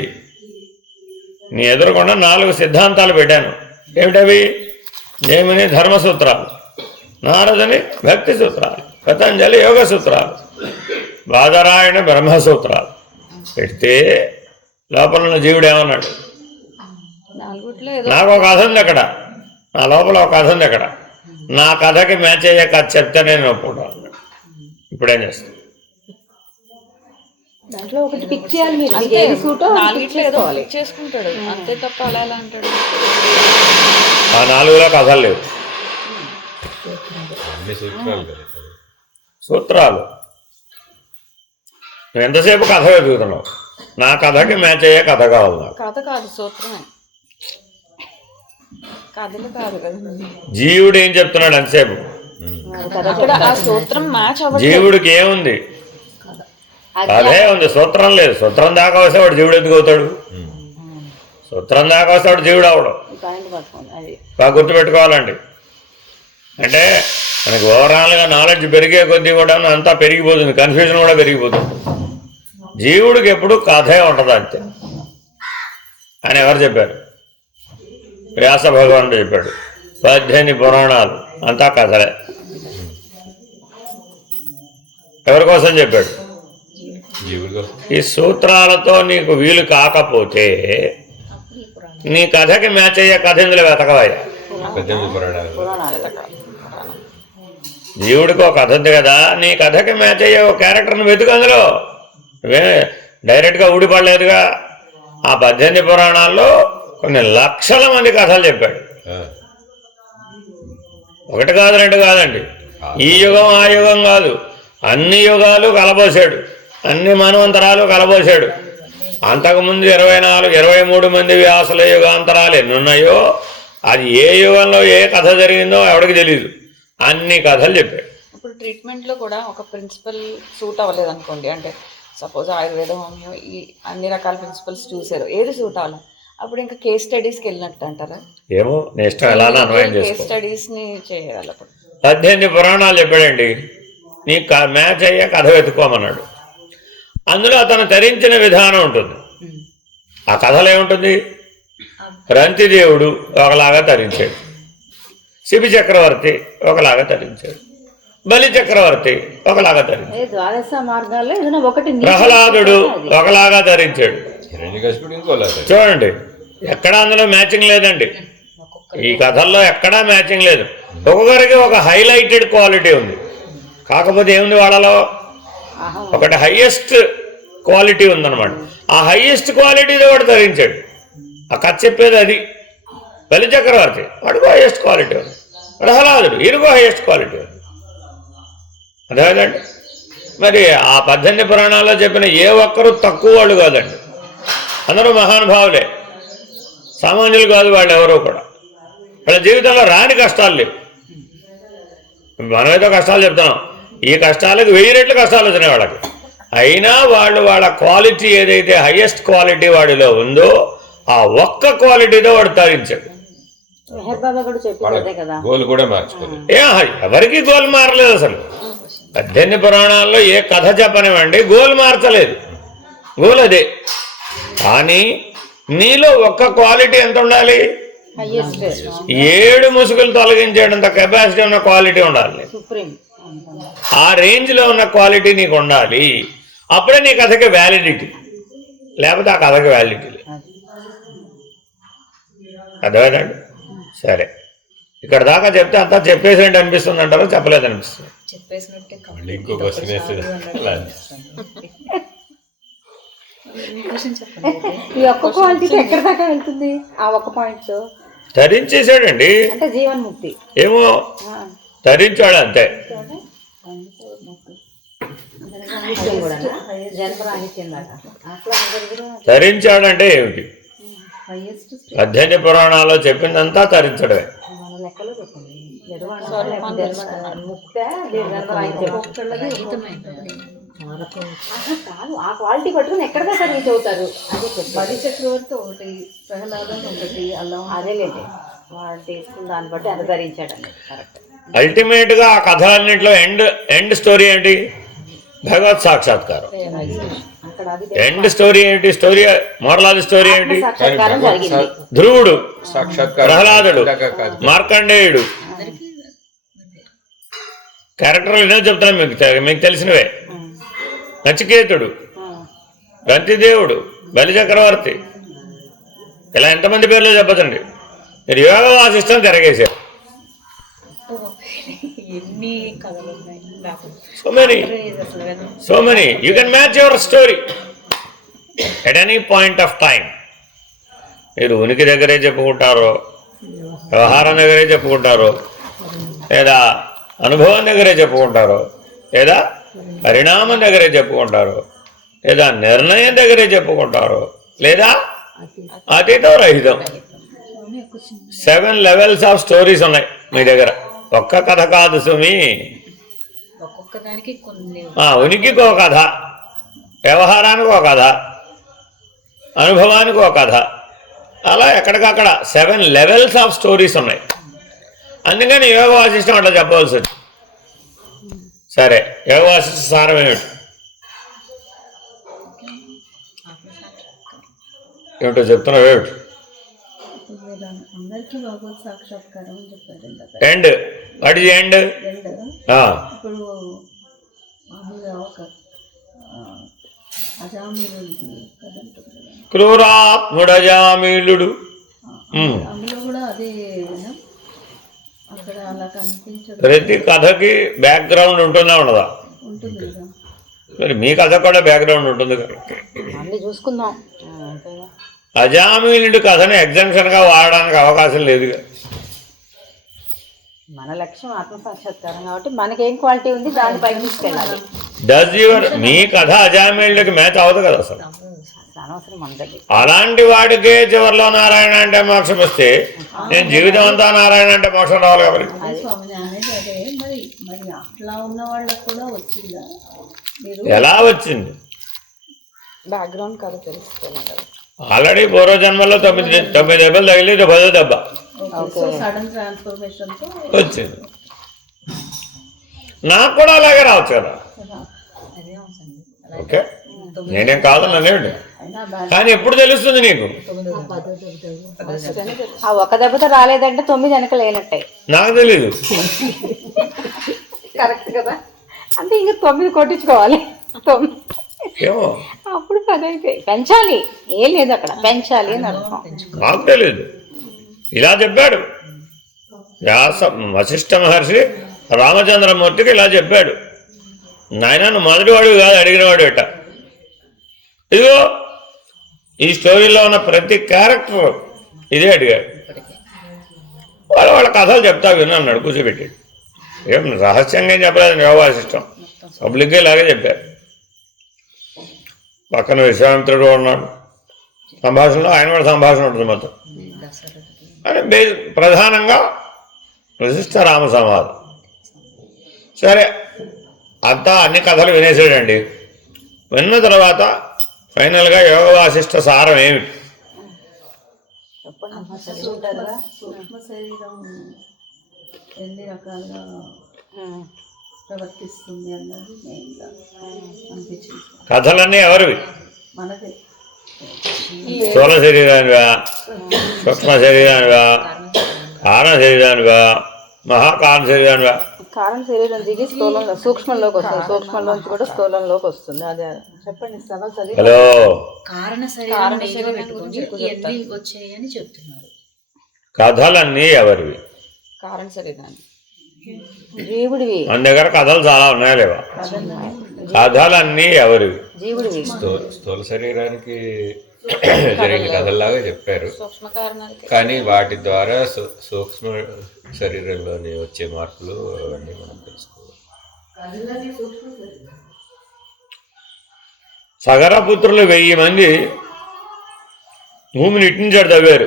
నీ ఎదురుకుండా 4 సిద్ధాంతాలు పెట్టాను. ఏమిటవి? జైమిని ధర్మసూత్రాలు, నారదుని భక్తి సూత్రాలు, పతంజలి యోగ సూత్రాలు, బాదరాయణ బ్రహ్మసూత్రాలు పెడితే లోపల ఉన్న జీవుడు ఏమన్నాడు? నాలుగుట్లో నాకు ఒక కథ ఉంది అక్కడ, నా లోపల ఒక కథ ఉంది అక్కడ, నా కథకి మ్యాచ్ అయ్యే కథ చెప్తే నేను ఒప్పుకుంటాను. ఇప్పుడేం చేస్తాను? దాంట్లో ఒకటి పిక్ చేయాలి మీరు. అంతే, ఏది సూటో అది pick నాలుగిట్లో ఏదో చేసుకోవాలి. పిక్ చేసుకుంటాడు అంతే తప్ప అలా ఎలా అంటాడు? ఆ 4లో కథలు లేవు, అన్ని సూత్రాలు కదా. సూత్రాలు. నువ్వు ఎంతసేపు కథ వెతుకుతున్నావు? నా కథకి మ్యాచ్ అయ్యే కథ కావాలి నాకు. కథ కాదు, సూత్రమే. కథలు కాదు కదా. జీవుడు ఏం చెప్తున్నాడు అంతసేపు? అక్కడ ఆ సూత్రం మ్యాచ్ అవ్వదు. జీవుడికి ఏముంది? అదే ఉంది, సూత్రం లేదు. సూత్రం దాకా వస్తే వాడు జీవుడు ఎందుకు అవుతాడు? సూత్రం దాకా వస్తే వాడు జీవుడు అవడం. పాయింట్ పట్టుకోండి అది. బాగా గుర్తుపెట్టుకోవాలండి. అంటే మనకి ఓవరాల్గా నాలెడ్జ్ పెరిగే కొద్దీ కూడా అంతా పెరిగిపోతుంది, కన్ఫ్యూజన్ కూడా పెరిగిపోతుంది. జీవుడికి ఎప్పుడు కథే ఉంటుంది అంతే. ఆయన ఎవరు చెప్పారు? వ్యాస భగవానుడు చెప్పాడు. 18 పురాణాలు అంతా కథలే. ఎవరి కోసం చెప్పాడు? ఈ సూత్రాలతో నీకు వీలు కాకపోతే నీ కథకి మ్యాచ్ అయ్యే కథ ఇందులో వెతకవయ్యా. 18 పురాణాలు. జీవుడికి ఒక కథ ఉంది కదా, నీ కథకి మ్యాచ్ అయ్యే ఒక క్యారెక్టర్ని వెతుకు. అందులో డైరెక్ట్గా ఊడిపడలేదుగా. ఆ 18 పురాణాల్లో కొన్ని లక్షల మంది కథలు చెప్పాడు. ఒకటి కాదు, 2 కాదండి. ఈ యుగం ఆ యుగం కాదు, అన్ని యుగాలు కలబోసాడు, అన్ని మన్వంతరాలు కలబోసాడు. అంతకుముందు 24, 23 మంది వ్యాసుల యుగాంతరాలు ఎన్నున్నాయో అది ఏ యుగంలో ఏ కథ జరిగిందో ఎవరికి తెలియదు. అన్ని కథలు చెప్పాడు. ఇప్పుడు ట్రీట్మెంట్లో కూడా ఒక ప్రిన్సిపల్ సూట్ అవ్వలేదు అనుకోండి, అంటే సపోజ్ ఆయుర్వేదం, హోమియో, ఈ అన్ని రకాల ప్రిన్సిపల్స్ చూసారు, ఏది సూట్ అవ్వాలి, అప్పుడు ఇంకా కేస్ స్టడీస్కి వెళ్ళినట్టు అంటారా? ఏమో నీ ఇష్టం, ఎలా అన్వయం కేస్ చేసుకో. స్టడీస్ని చేయాలి. అప్పుడు 18 పురాణాలు చెప్పాడండి. నీకు మ్యాచ్ అయ్యే కథ వెతుక్కోమన్నాడు. అందులో అతను తరించిన విధానం ఉంటుంది. ఆ కథలో ఏముంటుంది? రంతిదేవుడు ఒకలాగా తరించాడు, శిబి చక్రవర్తి ఒకలాగా తరించాడు, బలి చక్రవర్తి ఒకలాగా తరించాడు, ద్వాదశ మార్గాల్లో ఏదైనా ఒకటి ప్రహ్లాదుడు ఒకలాగా తరించాడు. హిరణ్యకశిపుడు ఇంకోలా. చూడండి, ఎక్కడా అందులో మ్యాచింగ్ లేదండి. ఈ కథల్లో ఎక్కడా మ్యాచింగ్ లేదు. ఒక్కొక్కరికి ఒక హైలైటెడ్ క్వాలిటీ ఉంది. కాకపోతే ఏముంది వాళ్ళలో? ఒకటి హైయెస్ట్ క్వాలిటీ ఉందన్నమాట. ఆ హైయెస్ట్ క్వాలిటీతో వాడు తరించాడు. ఆ కథ చెప్పేది అది. బలి చక్రవర్తి వాడికో హైయెస్ట్ క్వాలిటీ ఉంది, ప్రహ్లాదుడు ఈయనకో హైయెస్ట్ క్వాలిటీ ఉంది. అదేదండి. మరి ఆ 18 పురాణాల్లో చెప్పిన ఏ ఒక్కరూ తక్కువ వాళ్ళు కాదండి. అందరూ మహానుభావులే, సామాన్యులు కాదు వాళ్ళు ఎవరో కూడా. వాళ్ళ జీవితంలో రాని కష్టాలు లేవు. మనమేదో కష్టాలు చెప్తున్నాం, ఈ కష్టాలకు 1000 రెట్లు కష్టాలు వచ్చినాయి వాళ్ళకి. అయినా వాళ్ళు వాళ్ళ క్వాలిటీ ఏదైతే హైయెస్ట్ క్వాలిటీ వాడిలో ఉందో ఆ ఒక్క క్వాలిటీతో వాడు తరించాడు. గోల్ కూడా మార్చుకోలేదు. ఎవరికి గోల్ మారలేదు అసలు. 18 పురాణాల్లో ఏ కథ చెప్పనివ్వండి, గోల్ మార్చలేదు. గోల్ అదే. కానీ నీలో ఒక్క క్వాలిటీ ఎంత ఉండాలి? 7 ముసుగులు తొలగించేటంత కెపాసిటీ ఉన్న క్వాలిటీ ఉండాలి. ఆ రేంజ్లో ఉన్న క్వాలిటీ నీకు ఉండాలి. అప్పుడే నీ కథకి వ్యాలిడిటీ, లేకపోతే ఆ కథకి వ్యాలిడిటీ లేదు. అర్థమైందండి? సరే, ఇక్కడ దాకా చెప్తే అంతా చెప్పేసేంటి అనిపిస్తుంది అంటారా? చెప్పలేదు అనిపిస్తుంది. ఇంకో క్వశ్చన్ ఈ ఒక్క క్వాలిటీ ఎక్కడ దాకా వెళ్తుంది? ఆ ఒక్క పాయింట్ తరించేసాడండి. అంటే జీవన్ముక్తి. ఏమో తరించాడు అంతే. జన్మరాహిత్యం కూడా జన్మరాహిత్యం దాకా అట్లా అందరూ తరించాడంటే ఏమిటి? 18 పురాణాల్లో చెప్పిందంతా తరించడమే. మన లెక్కలో చెప్పండి ముక్త జన్మరాహిత్యం కాదు ఆ క్వాలిటీ పట్టుకుని ఎక్కడ దాకా రీచ్ అవుతారు అదే బలి చక్రవర్తి ఒకటి, ప్రహ్లాదం ఒకటి, అలా అదేలేండి వాళ్ళు తీసుకున్న దాన్ని బట్టి అనుసరించాడండి. కరెక్ట్. అల్టిమేట్గా ఆ కథలన్నింటిలో ఎండ్ స్టోరీ ఏంటి? భగవత్ సాక్షాత్కారం. అక్కడ అది ఎండ్ స్టోరీ ఏంటి? మోరల్ ఆఫ్ ది స్టోరీ ఏంటి? సాక్షాత్కారం జరిగింది. ధ్రువుడు, సాక్షాత్కారం ప్రహ్లాదుడు, ఇందాక కాదు. మార్కండేయుడు క్యారెక్టర్లు ఏదో చెప్తున్నాను మీకు తెలిసినవే. నచికేతుడు, గంతిదేవుడు, బలి చక్రవర్తి, ఇలా ఎంతమంది పేర్లు చెప్పచ్చండి. మీరు యోగ వాసిష్టం తిరగేశారు. ఎన్ని కథలు ఉన్నాయి నాకు so many you can match your story at any point of time. మీరు ఉనికి దగ్గరే చెప్పుకుంటారో, వ్యవహారం దగ్గరే చెప్పుకుంటారో, లేదా అనుభవం దగ్గరే చెప్పుకుంటారో, లేదా పరిణామం దగ్గరే చెప్పుకుంటారో, లేదా నిర్ణయం దగ్గరే చెప్పుకుంటారో, లేదా అతీతం రహితం. 7 లెవెల్స్ ఆఫ్ స్టోరీస్ ఉన్నాయి మీ దగ్గర. ఒక్క కథ కాదు సుమి. ఒక్కొక్క దానికి కొన్ని ఉనికికి ఒక కథ, వ్యవహారానికి ఒక కథ, అనుభవానికి ఒక కథ, అలా ఎక్కడికక్కడ 7 లెవెల్స్ ఆఫ్ స్టోరీస్ ఉన్నాయి. అందుకని యోగ వాసిష్టం అట్లా చెప్పవలసి వచ్చింది. సరే, యోగ వాసిష్ట సారం ఏమిటి? ఏమిటో చెప్తున్నావు ఏమిటి? అందరికీ భగవత్ సాక్షాత్కారం అని చెప్పారు. ఎండ్. What is end? ఇప్పుడు మామూలుగా ఒక అజామిలుడి కథ ఉంటుంది. క్రూరాత్ముడజామిలుడు. అందులో కూడా అదే అక్కడ అలా కనిపించదు. ప్రతి కథకి బ్యాక్గ్రౌండ్ ఉంటుందా ఉండదా? ఉంటుంది కదా. మరి మీ కథ కూడా బ్యాక్గ్రౌండ్ ఉంటుంది కదా. అన్ని చూసుకుందాం. అజామిలుడి కథని ఎగ్జామ్షన్గా వాడడానికి అవకాశం లేదు. మన లక్ష్యం ఆత్మసాక్షాత్కారం కాబట్టి మనకేం క్వాలిటీ ఉంది దానిపై తీసుకెళ్ళాలి. మీ కథ అజామిలుడికి మ్యాచ్ అవ్వదు కదా అసలు. అనవసరం మన దగ్గర. అలాంటి వాడికే చివరిలో నారాయణ అంటే మోక్షం వస్తే నేను జీవితం అంతా నారాయణ అంటే మోక్షం రావాలి కాబట్టి. స్వామిని అనేది అదే. మరి మరి అట్లా ఉన్న వాళ్ళకు కూడా వచ్చిందా? మీరు ఎలా వచ్చింది? బ్యాక్గ్రౌండ్ కథ తెలుసుకోవాలి కదా. ఆల్రెడీ పూర్వజన్మలో 9 దెబ్బలు తగిలి 10వ దెబ్బ సడన్ ట్రాన్స్ఫర్మేషన్ తో వచ్చింది. నాకు కూడా అలాగే రావచ్చు కదా. ఓకే, నేనేం కాదు నన్నేమిటి, కానీ ఎప్పుడు తెలుస్తుంది నీకు? ఆ ఒక దెబ్బతో రాలేదంటే 9 వెనక లేనట్టే. నాకు తెలీదు. కరెక్ట్ కదా. అంటే ఇంకా 9 కొట్టించుకోవాలి. 9 ఏమో అప్పుడు 10 అయితే పెంచాలి. ఏం లేదు అక్కడ, పెంచాలి అని అర్థం. నాకు తెలీదు. ఇలా చెప్పాడు వశిష్ఠ మహర్షి రామచంద్రమూర్తికి. ఇలా చెప్పాడు, నాయన నువ్వు మొదటివాడు కాదు అడిగినవాడు ఎట్ట. ఇదిగో ఈ స్టోరీలో ఉన్న ప్రతి క్యారెక్టర్ ఇదే అడిగాడు. వాళ్ళ కథలు చెప్తా విను అన్నాడు కూర్చోబెట్టి. ఏం రహస్యంగా ఏం చెప్పలేదు, యోగవాసిష్టం పబ్లిక్గా ఇలాగే చెప్పారు. పక్కన విశ్వామిత్రుడు ఉన్నాడు, సంభాషణలో ఆయన కూడా సంభాషణ ఉంటుంది మొత్తం. అని ప్రధానంగా వశిష్ఠ రామ సంవాదం. సరే, అంతా అన్ని కథలు వినేసాడండి. విన్న తర్వాత ఫైనల్గా యోగ వాసిష్ఠ సారం ఏమిటి? సూక్ష్మ శరీరం ఎన్ని రకాలుగా ప్రవర్తిస్తుంది అన్నది మెయిన్గా అనిపించింది. కథలన్నీ ఎవరివి? మనదే. స్థూల శరీరానివా, సూక్ష్మ శరీరానివా, కారణ శరీరానివా, మహాకారణ శరీరానివా? కారణ శరీరం దిగి స్థూలంలో సూక్ష్మంలోకి వస్తుంది, సూక్ష్మంలోంచి కూడా స్థూలంలోకి వస్తుంది. అదే చెప్పండి. హలో, కారణ శరీరం పెట్టుకొని ఇవన్నీ వచ్చాయని చెప్తున్నారు. కథలన్నీ ఎవరివి? కారణ శరీరాన్ని జీవుడివి. మన దగ్గర కథలు చాలా ఉన్నాయా లేవా? కథలన్నీ ఎవరివి? జీవుడివి. స్థూల శరీరానికి జరిగిన కథల్లాగా చెప్పారు, సూక్ష్మ కారణాలకి కానీ వాటి ద్వారా సూక్ష్మ శరీరంలోని వచ్చే మార్పులు అవన్నీ మనం తెలుసుకోవాలి. సగరపుత్రులు 1000 మంది భూమిని ఇట్టించాడు తవ్వారు,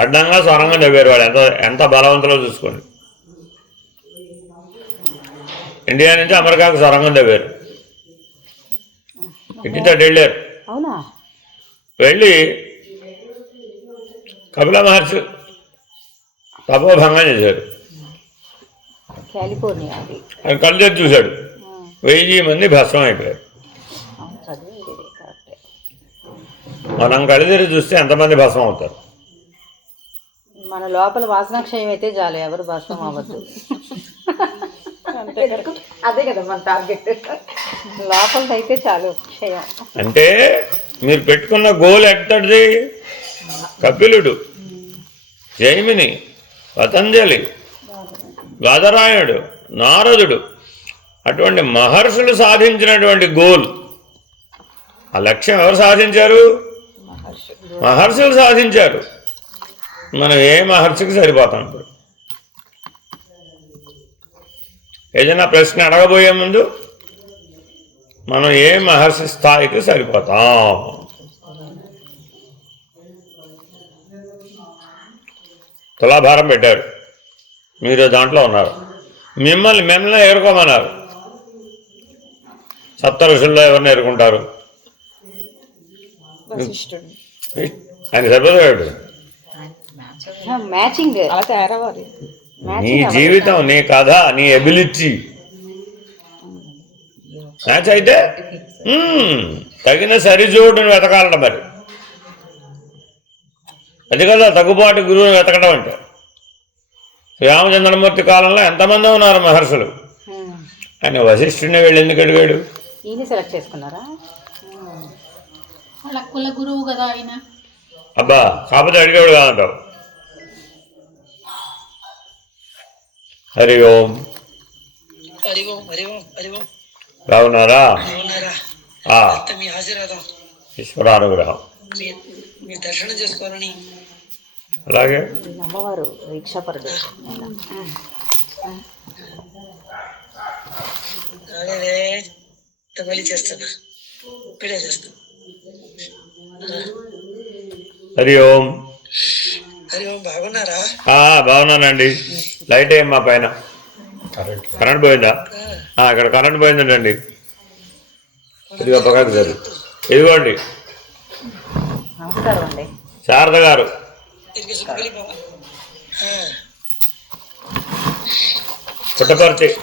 అడ్డంగా సొరంగం తవ్వారు. వాళ్ళు ఎంత బలవంతులో చూసుకోండి. ఇండియా నుంచి అమెరికాకు సొరంగం తవ్వారు, ఇట్టించాడు వెళ్ళారు. అవునా? వెళ్ళి కపిల మహర్షి తపోభంగం చేశాడు. కాలిఫోర్నియా అది. ఆయన కళ్ళు తెరిచి చూశాడు, 1000 మంది భస్మం అయిపోయారు. అవును, చదివింది ఇది కరెక్టే. మనం కళ్ళు తెరిచి చూస్తే ఎంతమంది భస్మం అవుతారు? మన లోపల వాసనాక్షయం అయితే చాలు, ఎవరు భస్మం అవ్వద్దు. అదే కదా మన టార్గెట్. లోపలదైతే చాలు క్షయం. అంటే మీరు పెట్టుకున్న గోల్ ఎక్కడిది? కపిలుడు, జైమిని, పతంజలి, బాదరాయణుడు, నారదుడు, అటువంటి మహర్షులు సాధించినటువంటి గోల్, ఆ లక్ష్యం ఎవరు సాధించారు? మహర్షులు సాధించారు. మనం ఏ మహర్షికి సరిపోతాం? ఇప్పుడు ఏదైనా ప్రశ్న అడగబోయే ముందు మనం ఏ మహర్షి స్థాయికి సరిపోతాం? తులాభారం పెట్టారు, మీరు దాంట్లో ఉన్నారు. మిమ్మల్ని ఎదుర్కోమన్నారు. 7 ఋషుల్లో ఎవరిని ఎదుర్కొంటారు? ఆయన సరిపోతాడు. మ్యాచింగ్ అలా తయారవ్వాలి. నీ జీవితం, నీ కథ, నీ ఎబిలిటీ మ్యాచ్ అయితే తగిన సరిజోడును వెతకాలంట. మరి అది కదా తగ్గుబాటు గురువుని వెతకడం అంటే. శ్రీరామచంద్రమూర్తి కాలంలో ఎంతమంది ఉన్నారు మహర్షులు? ఆయన వశిష్ఠుడిని వెళ్ళి ఎందుకు అడిగాడు? ఈయన సెలెక్ట్ చేసుకున్నారా? వాళ్ళ కుల గురువు కదా ఆయన. అబ్బా, కాకపోతే అడిగాడు కాదంటావు. హరి ఓం. బాగున్నారా? ఈశ్వరానుగ్రహం. దర్శనం చేసుకోవాలని. అలాగే అమ్మవారు దీక్షాపరుడు. చేస్తున్నా, ఇప్పుడే చేస్తున్నా. హరి ఓం. హరి ఓం. బాగున్నారా? బాగున్నానండి. లైట్ ఏం మా పైన కరెంట్ పోయిందా? ఇక్కడ కరెంట్ పోయిందండి. ఇదిగో పక్కకు సార్, ఇదిగోండి నమస్కారం అండి. శారద గారు.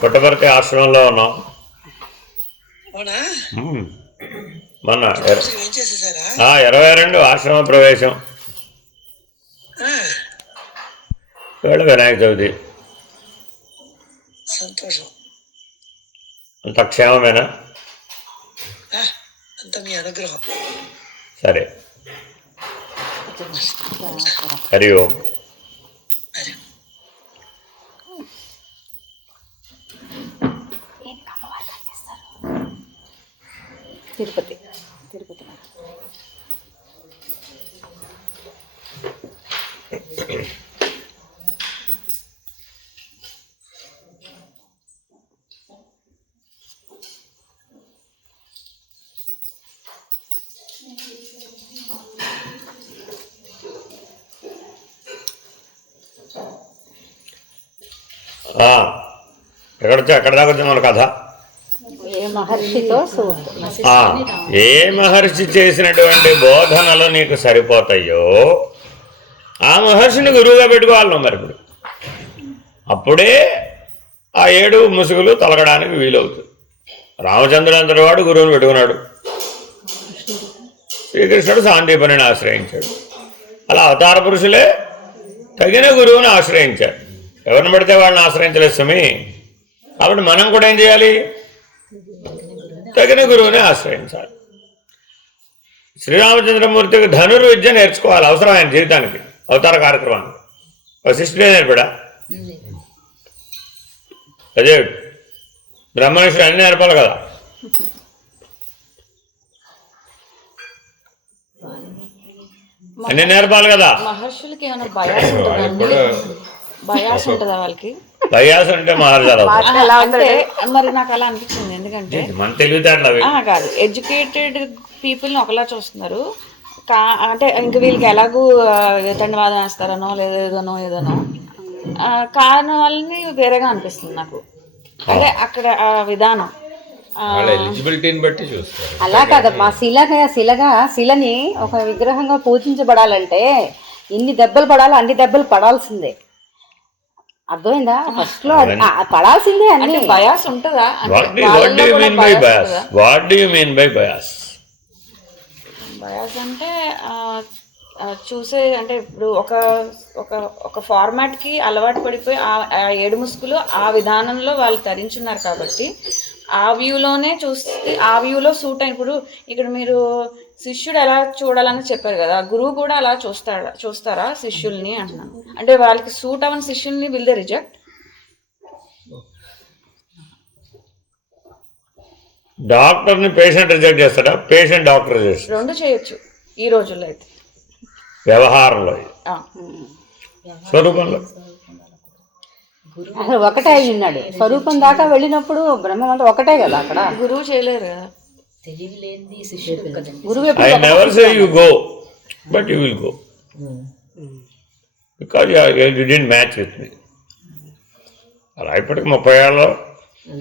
పుట్టపర్తి ఆశ్రమంలో ఉన్నాం. మొన్న 22 ఆశ్రమ ప్రవేశం, ఇవాళ వినాయక చవితి. సంతోషం. అంత క్షేమమేనా? అంత మీ అనుగ్రహం. సరే. హరి ఓం. తిరుపతి. ఎక్కడ దాకా వచ్చింది మన కథ? ఏ మహర్షితో ఏ మహర్షి చేసినటువంటి బోధనలు నీకు సరిపోతాయో ఆ మహర్షిని గురువుగా పెట్టుకోవాలి మరి. ఇప్పుడు అప్పుడే ఆ 7 ముసుగులు తొలగడానికి వీలవుతుంది. రామచంద్రుడు అంతటి వాడు గురువుని పెట్టుకున్నాడు. శ్రీకృష్ణుడు సాందీపనిని ఆశ్రయించాడు. అలా అవతార పురుషులే తగిన గురువుని ఆశ్రయించారు. ఎవరిని పడితే వాళ్ళని ఆశ్రయించలేదు స్వామి. కాబట్టి మనం కూడా ఏం చేయాలి? తగిన గురువుని ఆశ్రయించాలి. శ్రీరామచంద్రమూర్తికి ధనుర్విద్య నేర్చుకోవాలి, అవసరం ఆయన జీవితానికి, అవతార కార్యక్రమానికి. వశిష్ఠుడే నేర్పడా? అదే బ్రహ్మనిష్ఠుడు అన్ని నేర్పాలి కదా. అన్ని నేర్పాలి కదా. మహర్షులకి ఏమైనా బయాస్ ఉంటుందా? బయాస్ ఉంటుందా వాళ్ళకి? బయాస్ అంటే మారజాలి అవుతుంది. ఎలా అంటే మరి నాకు అలా అనిపించింది. ఎందుకంటే మన తెలివితేటలు అవి. కాదు, ఎడ్యుకేటెడ్ పీపుల్ని ఒకలా చూస్తున్నారు. అంటే ఇంక వీళ్ళకి ఎలాగూ తండ్రివాదం వేస్తారనో ఏదోనో కారణం వాళ్ళని వేరేగా అనిపిస్తుంది నాకు. అంటే అక్కడ ఆ విధానం వాళ్ళ ఎలిజిబిలిటీని బట్టి చూస్తారు. అలా కాదమ్మా, శిలని ఒక విగ్రహంగా పూజించబడాలంటే ఇన్ని దెబ్బలు పడాలో అన్ని దెబ్బలు పడాల్సిందే. అర్థమైందా? ఫస్ట్ లో పడాల్సిందే అన్ని. బయాస్ ఉంటుందా? What do you mean by bias? What do you mean by bias? Bias అంటే చూసే, అంటే ఇప్పుడు ఒక ఒక ఒక ఫార్మాట్కి అలవాటు పడిపోయి ఆ ఏడు ముసుగులు ఆ విధానంలో వాళ్ళు తరించున్నారు కాబట్టి ఆ వ్యూలోనే చూస్తే ఆ వ్యూలో సూట్ అయిన. ఇప్పుడు ఇక్కడ మీరు శిష్యుడు ఎలా చూడాలని చెప్పారు కదా, గురువు కూడా అలా చూస్తారా శిష్యుల్ని అంటున్నాను. అంటే వాళ్ళకి సూట్ అవ్వని శిష్యుల్ని విల్ దే రిజెక్ట్? డాక్టర్ని పేషెంట్ రిజెక్ట్ చేస్తాడా? పేషెంట్ డాక్టర్ రిజెక్ట్ చేస్తాడా? రెండు చేయొచ్చు ఈ రోజుల్లో అయితే. వ్యవహారంలో, స్వరూపంలో అసలు ఒకటే అయి ఉన్నాడు. స్వరూపం దాకా వెళ్ళినప్పుడు బ్రహ్మమంతా ఒకటే కదా అక్కడ. గురువు చేయలేరు కదా. తెలియలేంది శిష్యుడు కదండి. గురువు I never say you go, but you will go. Because you didn't match with me. అలా ఇప్పటికి 30 ఏళ్ళలో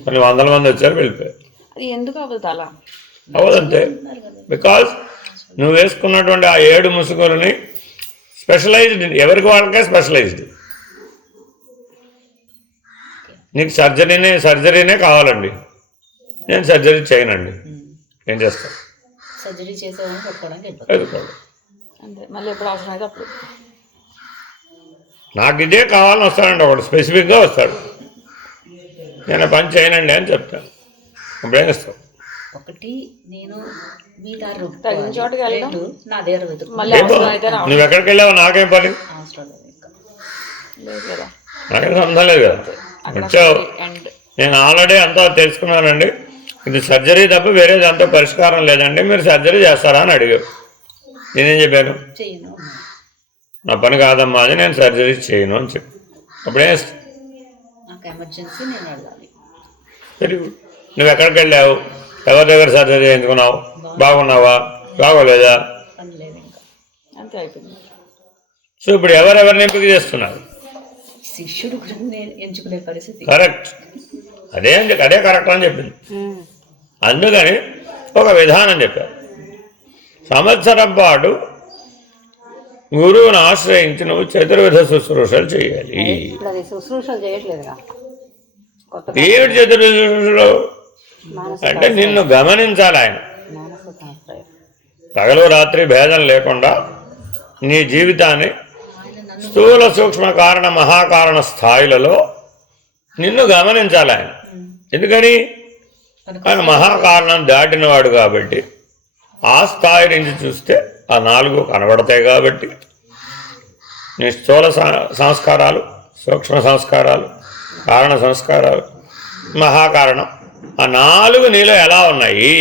కొన్ని వందల మంది వచ్చారు, వెళ్ళిపోయారు. అది ఎందుకు అవ్వదు అలా? అవదంతే. బికాజ్ నువ్వు వేసుకున్నటువంటి ఆ 7 ముసుగులని స్పెషలైజ్డ్, ఎవరికి వాళ్ళకే స్పెషలైజ్డ్. నీకు సర్జరీనే కావాలండి, నేను సర్జరీ చేయనండి, ఏం చేస్తాను? సర్జరీ చేసేవాళ్ళని పట్టుకోవడానికి వెళ్ళిపోవాలి. అంతే, మళ్ళీ ఎప్పుడు అవసరం అయితే అప్పుడు. నాకు ఇదే కావాలని వస్తాడండి ఒకడు, స్పెసిఫిక్గా వస్తాడు. నేను పని చేయనండి అని చెప్తాను. ఇప్పుడేం చేస్తావు? ఒకటి నేను మీ దారి తగిన చోటుకి వెళ్ళడం, నా దగ్గర వెతుకు మళ్ళీ అవసరం అయితే రావడం. నువ్వు ఎక్కడికి వెళ్ళావు? నాకేం పని? అవసరం లేదు ఇంకా. లేదు కదా, నాకేం సంబంధం లేదు కదా. వచ్చావు, అండ్ నేను ఆల్రెడీ అంతా తెలుసుకున్నానండి, ఇది సర్జరీ తప్ప వేరేది అంతా పరిష్కారం లేదండి, మీరు సర్జరీ చేస్తారా అని అడిగావు. నేనేం చెప్పాను? చెయ్యను. నా పని కాదమ్మా అది, నేను సర్జరీ చేయను అని చెప్పి. అప్పుడే నాకు ఎమర్జెన్సీ, నేను అడగాలి. Very good. నువ్వు ఎక్కడికి వెళ్ళావు? ఎవరి దగ్గర సర్జరీ చేయించుకున్నావు? బాగున్నావా? బాగోలేదా? పని లేదు ఇంకా. అంతే అయిపోయింది. సో ఇప్పుడు ఎవరెవరిని ఎంపిక చేస్తున్నారు? శిష్యుడు గురించి నేను ఎంచుకునే పరిస్థితి. కరెక్ట్, అదే కరెక్ట్ అని చెప్పింది. అందుకని ఒక విధానం చెప్పారు. సంవత్సరం పాటు గురువుని ఆశ్రయించి నువ్వు చతుర్విధ శుశ్రూషలు చేయాలి. ఇప్పుడు అది శుశ్రూషలు చేయట్లేదుగా. ఏమిటి చతుర్విధ శుశ్రూషలు అంటే? నిన్ను గమనించాలి ఆయన. పగలు రాత్రి భేదం లేకుండా నీ జీవితాన్ని స్థూల సూక్ష్మ కారణ మహాకారణ స్థాయిలలో నిన్ను గమనించాలి ఆయన. ఎందుకని? ఆయన మహాకారణం దాటినవాడు కాబట్టి ఆ స్థాయి నుంచి చూస్తే ఆ 4 కనబడతాయి. కాబట్టి నీ స్థూల సంస్కారాలు, సూక్ష్మ సంస్కారాలు, కారణ సంస్కారాలు, మహాకారణం, ఆ 4 నీలో ఎలా ఉన్నాయి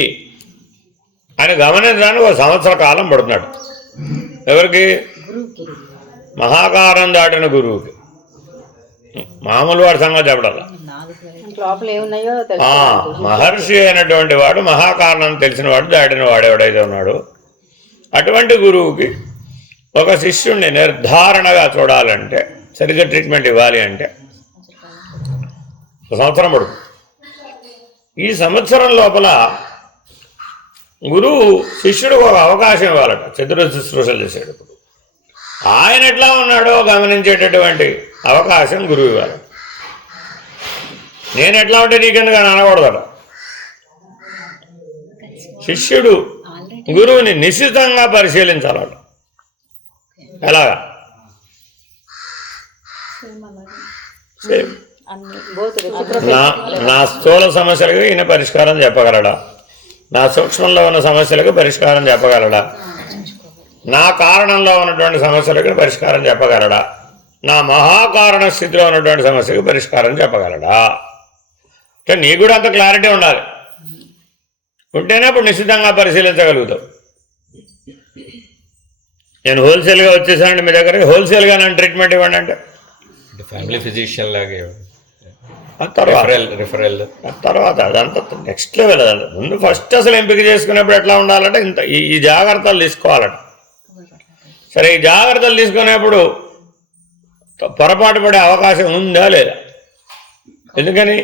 అని గమనించడానికి 1 సంవత్సర కాలం పడుతున్నాడు. ఎవరికి? మహాకారం దాటిన గురువుకి. మామూలు వాడి సంగతి చెప్పడాల. లోపల ఏమున్నాయో మహర్షి అయినటువంటి వాడు, మహాకారణం తెలిసిన వాడు, దాటిన వాడు ఎవడైతే ఉన్నాడో అటువంటి గురువుకి ఒక శిష్యుణ్ణి నిర్ధారణగా చూడాలంటే, సరిగ్గా ట్రీట్మెంట్ ఇవ్వాలి అంటే 1 సంవత్సరం పడుతుంది. ఈ సంవత్సరం లోపల గురువు శిష్యుడికి ఒక అవకాశం ఇవ్వాలట చతుర్విధ శుశ్రూషలు చేసేటప్పుడు. ఆయన ఎట్లా ఉన్నాడో గమనించేటటువంటి అవకాశం గురువు ఇవ్వాలి. నేను ఎట్లా ఉంటే నీకెందుకు అని అనకూడదట. శిష్యుడు గురువుని నిశ్చితంగా పరిశీలించాలట. ఎలాగా? సేమ్. నా స్థూల సమస్యలకు ఈయన పరిష్కారం చెప్పగలడా? నా సూక్ష్మంలో ఉన్న సమస్యలకు పరిష్కారం చెప్పగలడా? నా కారణంలో ఉన్నటువంటి సమస్యలకు పరిష్కారం చెప్పగలడా? నా మహాకారణ స్థితిలో ఉన్నటువంటి సమస్యకు పరిష్కారం చెప్పగలడా? అంటే నీకు కూడా అంత క్లారిటీ ఉండాలి. ఉంటేనే అప్పుడు నిశ్చితంగా పరిశీలించగలుగుతావు. నేను హోల్సేల్గా వచ్చేసానండి మీ దగ్గరికి, హోల్సేల్గా నన్ను ట్రీట్మెంట్ ఇవ్వండి అంటే ఫ్యామిలీ ఫిజిషియన్ లాగే ఆ తర్వాత రిఫరల్ తర్వాత అదంతా నెక్స్ట్ లెవెల్. అది ముందు ఫస్ట్ అసలు ఎంపిక చేసుకునేప్పుడు ఎట్లా ఉండాలంటే ఇంత ఈ జాగ్రత్తలు తీసుకోవాలట. సరే, ఈ జాగ్రత్తలు తీసుకునేప్పుడు పొరపాటు పడే అవకాశం ఉందా లేదా? ఎందుకని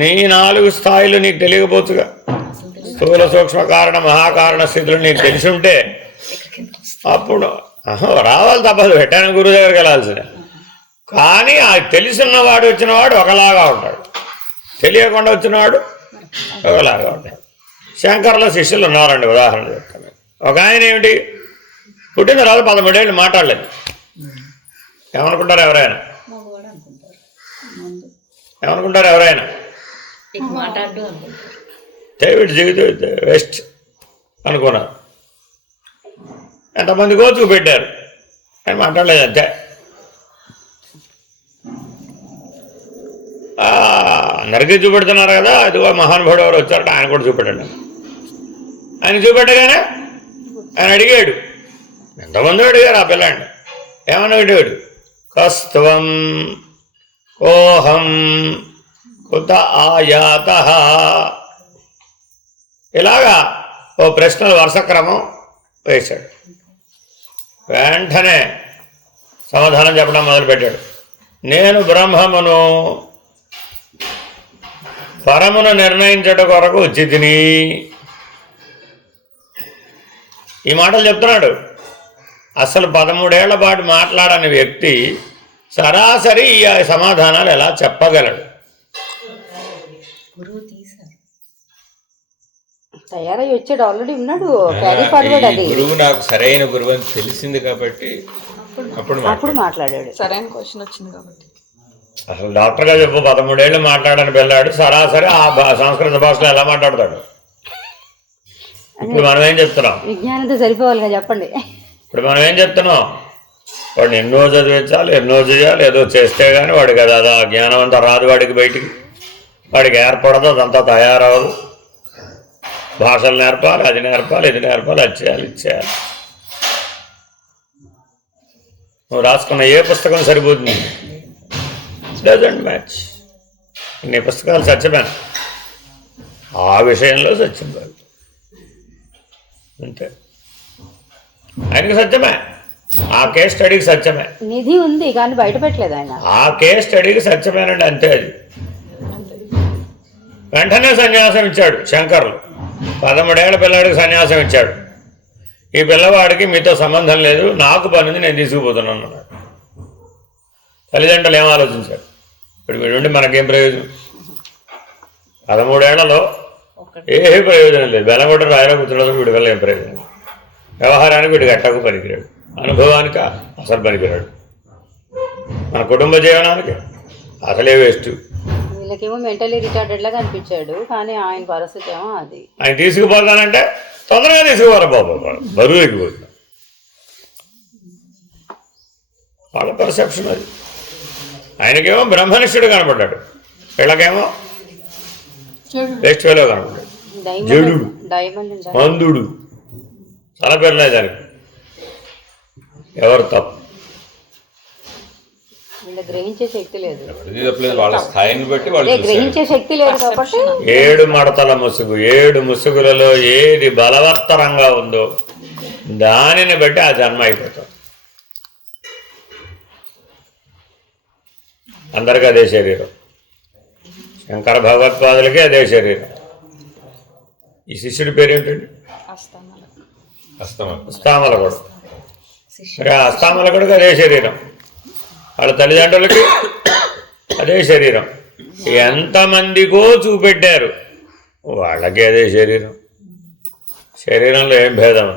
నీ 4 స్థాయిలు నీకు తెలియకపోవచ్చుగా. స్థూల సూక్ష్మ కారణ మహాకారణ స్థితులు నీకు తెలిసి ఉంటే అప్పుడు రావాలి, తప్పదు, పెట్టాను గురువు దగ్గరికి వెళ్ళాల్సిందే. కానీ ఆ తెలిసిన్నవాడు వచ్చినవాడు ఒకలాగా ఉంటాడు, తెలియకుండా వచ్చినవాడు ఒకలాగా ఉంటాడు. శంకర్ల శిష్యులు ఉన్నారండి, ఉదాహరణ చెప్తాను. ఒక ఆయన ఏమిటి, పుట్టిన తర్వాత 13 ఏళ్ళు మాట్లాడలేదు. ఏమనుకుంటారు ఎవరైనా? మగవాడు అనుకుంటారు, ఏమనుకుంటారు ఎవరైనా? ఇక మాట్లాడు అనుకుంటారు. డేవిడ్ జీవితం వేస్ట్ అనుకున్నారు. ఎంతమంది కోతుకు పెట్టారు అని మాట్లాడలేదు అంతే. అందరికీ చూపెడుతున్నారు కదా, అదిగో మహానుభావుడు ఎవరు వచ్చారట, ఆయన కూడా చూపెట్టండి. ఆయన చూపెట్టగానే ఆయన అడిగాడు, ఎంతమంది అడిగారు ఆ పిల్లాడిని, ఏమన్నా అడిగాడు, కస్త్వం ఓహం కుత ఆయాత, ఇలాగా ఓ ప్రశ్నల వరుసక్రమం వేశాడు. వెంటనే సమాధానం చెప్పడం మొదలుపెట్టాడు. నేను బ్రహ్మమును పరమును నిర్ణయించడం కొరకు వచ్చి తిని, ఈ మాటలు చెప్తున్నాడు. అసలు 13 ఏళ్ల పాటు మాట్లాడని వ్యక్తి సరాసరి ఈ సమాధానాలు ఎలా చెప్పగలడు? గురువు తీశారు. తయారై వచ్చాడు, ఆల్రెడీ ఉన్నాడు, క్యారీ ఫార్వర్డ్. అది గురువు నాకు సరైన గురువు అని తెలిసింది కాబట్టి అప్పుడు మాట్లాడాడు. సరైన క్వశ్చన్ వచ్చింది కాబట్టి. అసలు డాక్టర్గా చెప్పు, 13 ఏళ్ళు మాట్లాడని వెళ్ళాడు, సరాసరి ఆ సంస్కృత భాషలో ఎలా మాట్లాడతాడు? ఇప్పుడు మనం ఏం చెప్తున్నాం? విజ్ఞానంతో సరిపోవాలిగా చెప్పండి. ఇప్పుడు మనం ఏం చెప్తున్నాం? వాడిని ఎన్నో చదివించాలి, ఎన్నో చేయాలి, ఏదో చేస్తే కానీ వాడికి అది ఆ జ్ఞానం అంతా రాదు, వాడికి బయటికి వాడికి ఏర్పడదు, అదంతా తయారవదు. భాషలు నేర్పాలి, అది నేర్పాలి, ఇది నేర్పాలి, అది చేయాలి, ఇది చేయాలి. నువ్వు రాసుకున్న ఏ పుస్తకం సరిపోతుంది? Doesn't match. ఇన్ని పుస్తకాలు సత్యమేనా? ఆ విషయంలో సత్యం కాదు, అంతే. ఆయనకి సత్యమే, ఆ కేస్ స్టడీకి సత్యమే. నిధి ఉంది కానీ బయట పెట్టలేదు ఆయన. ఆ కేస్ స్టడీకి సత్యమేనండి, అంతే. అది వెంటనే సన్యాసం ఇచ్చాడు శంకర్లు. 13 ఏళ్ల పిల్లవాడికి సన్యాసం ఇచ్చాడు. ఈ పిల్లవాడికి మీతో సంబంధం లేదు, నాకు పనిది, నేను తీసుకుపోతున్నాను అన్నాడు. తల్లిదండ్రులు ఏం ఆలోచించారు? ఇప్పుడు వీడుండి మనకేం ప్రయోజనం? 13 ఏళ్లలో ఏ ప్రయోజనం లేదు. బెల్లగొట్ట రాయలో కూర్చోడం వీడి వల్ల ఏం ప్రయోజనం? వ్యవహారానికి వీడికి అట్టకు పనికిరాడు, అనుభవానికి అసలు పనికిరాడు, మన కుటుంబ జీవనానికి అసలే వేస్ట్. వీళ్ళకేమో మెంటలీ రిటార్డెడ్ లాగా అనిపించాడు, కానీ ఆయన పరిస్థితి ఏమో అది. ఆయన తీసుకుపోతానంటే తొందరగా తీసుకుపోరా బాబు, బరువు ఎక్కిపోతుంది. వాళ్ళ పర్సెప్షన్ అది. ఆయనకేమో బ్రహ్మనిష్ఠుడు కనపడ్డాడు, వీళ్ళకేమో వేస్ట్ ఫెలో కనపడ్డాడు. జడుడు, డైమండ్ మందుడు, చాలా పేర్లే దానికి. ఎవరు తప్పు? వీళ్ళ గ్రహించే శక్తి లేదు, వాళ్ళ స్థాయిని బట్టి వాళ్ళు గ్రహించే శక్తి లేదు కాబట్టి 7 మడతల ముసుగు, 7 ముసుగులలో ఏది బలవత్తరంగా ఉందో దానిని బట్టి ఆ జన్మ అయిపోతాం. అందరికీ అదే శరీరం, శంకర భగవత్పాదులకి అదే శరీరం. ఈ శిష్యుడి పేరేంటండి? అస్తామలకుడు. మరి ఆ అస్తామలకుడికి అదే శరీరం, వాళ్ళ తల్లిదండ్రులకి అదే శరీరం. ఎంతమందికో చూపెట్టారు, వాళ్ళకి అదే శరీరం. శరీరంలో ఏం భేదం?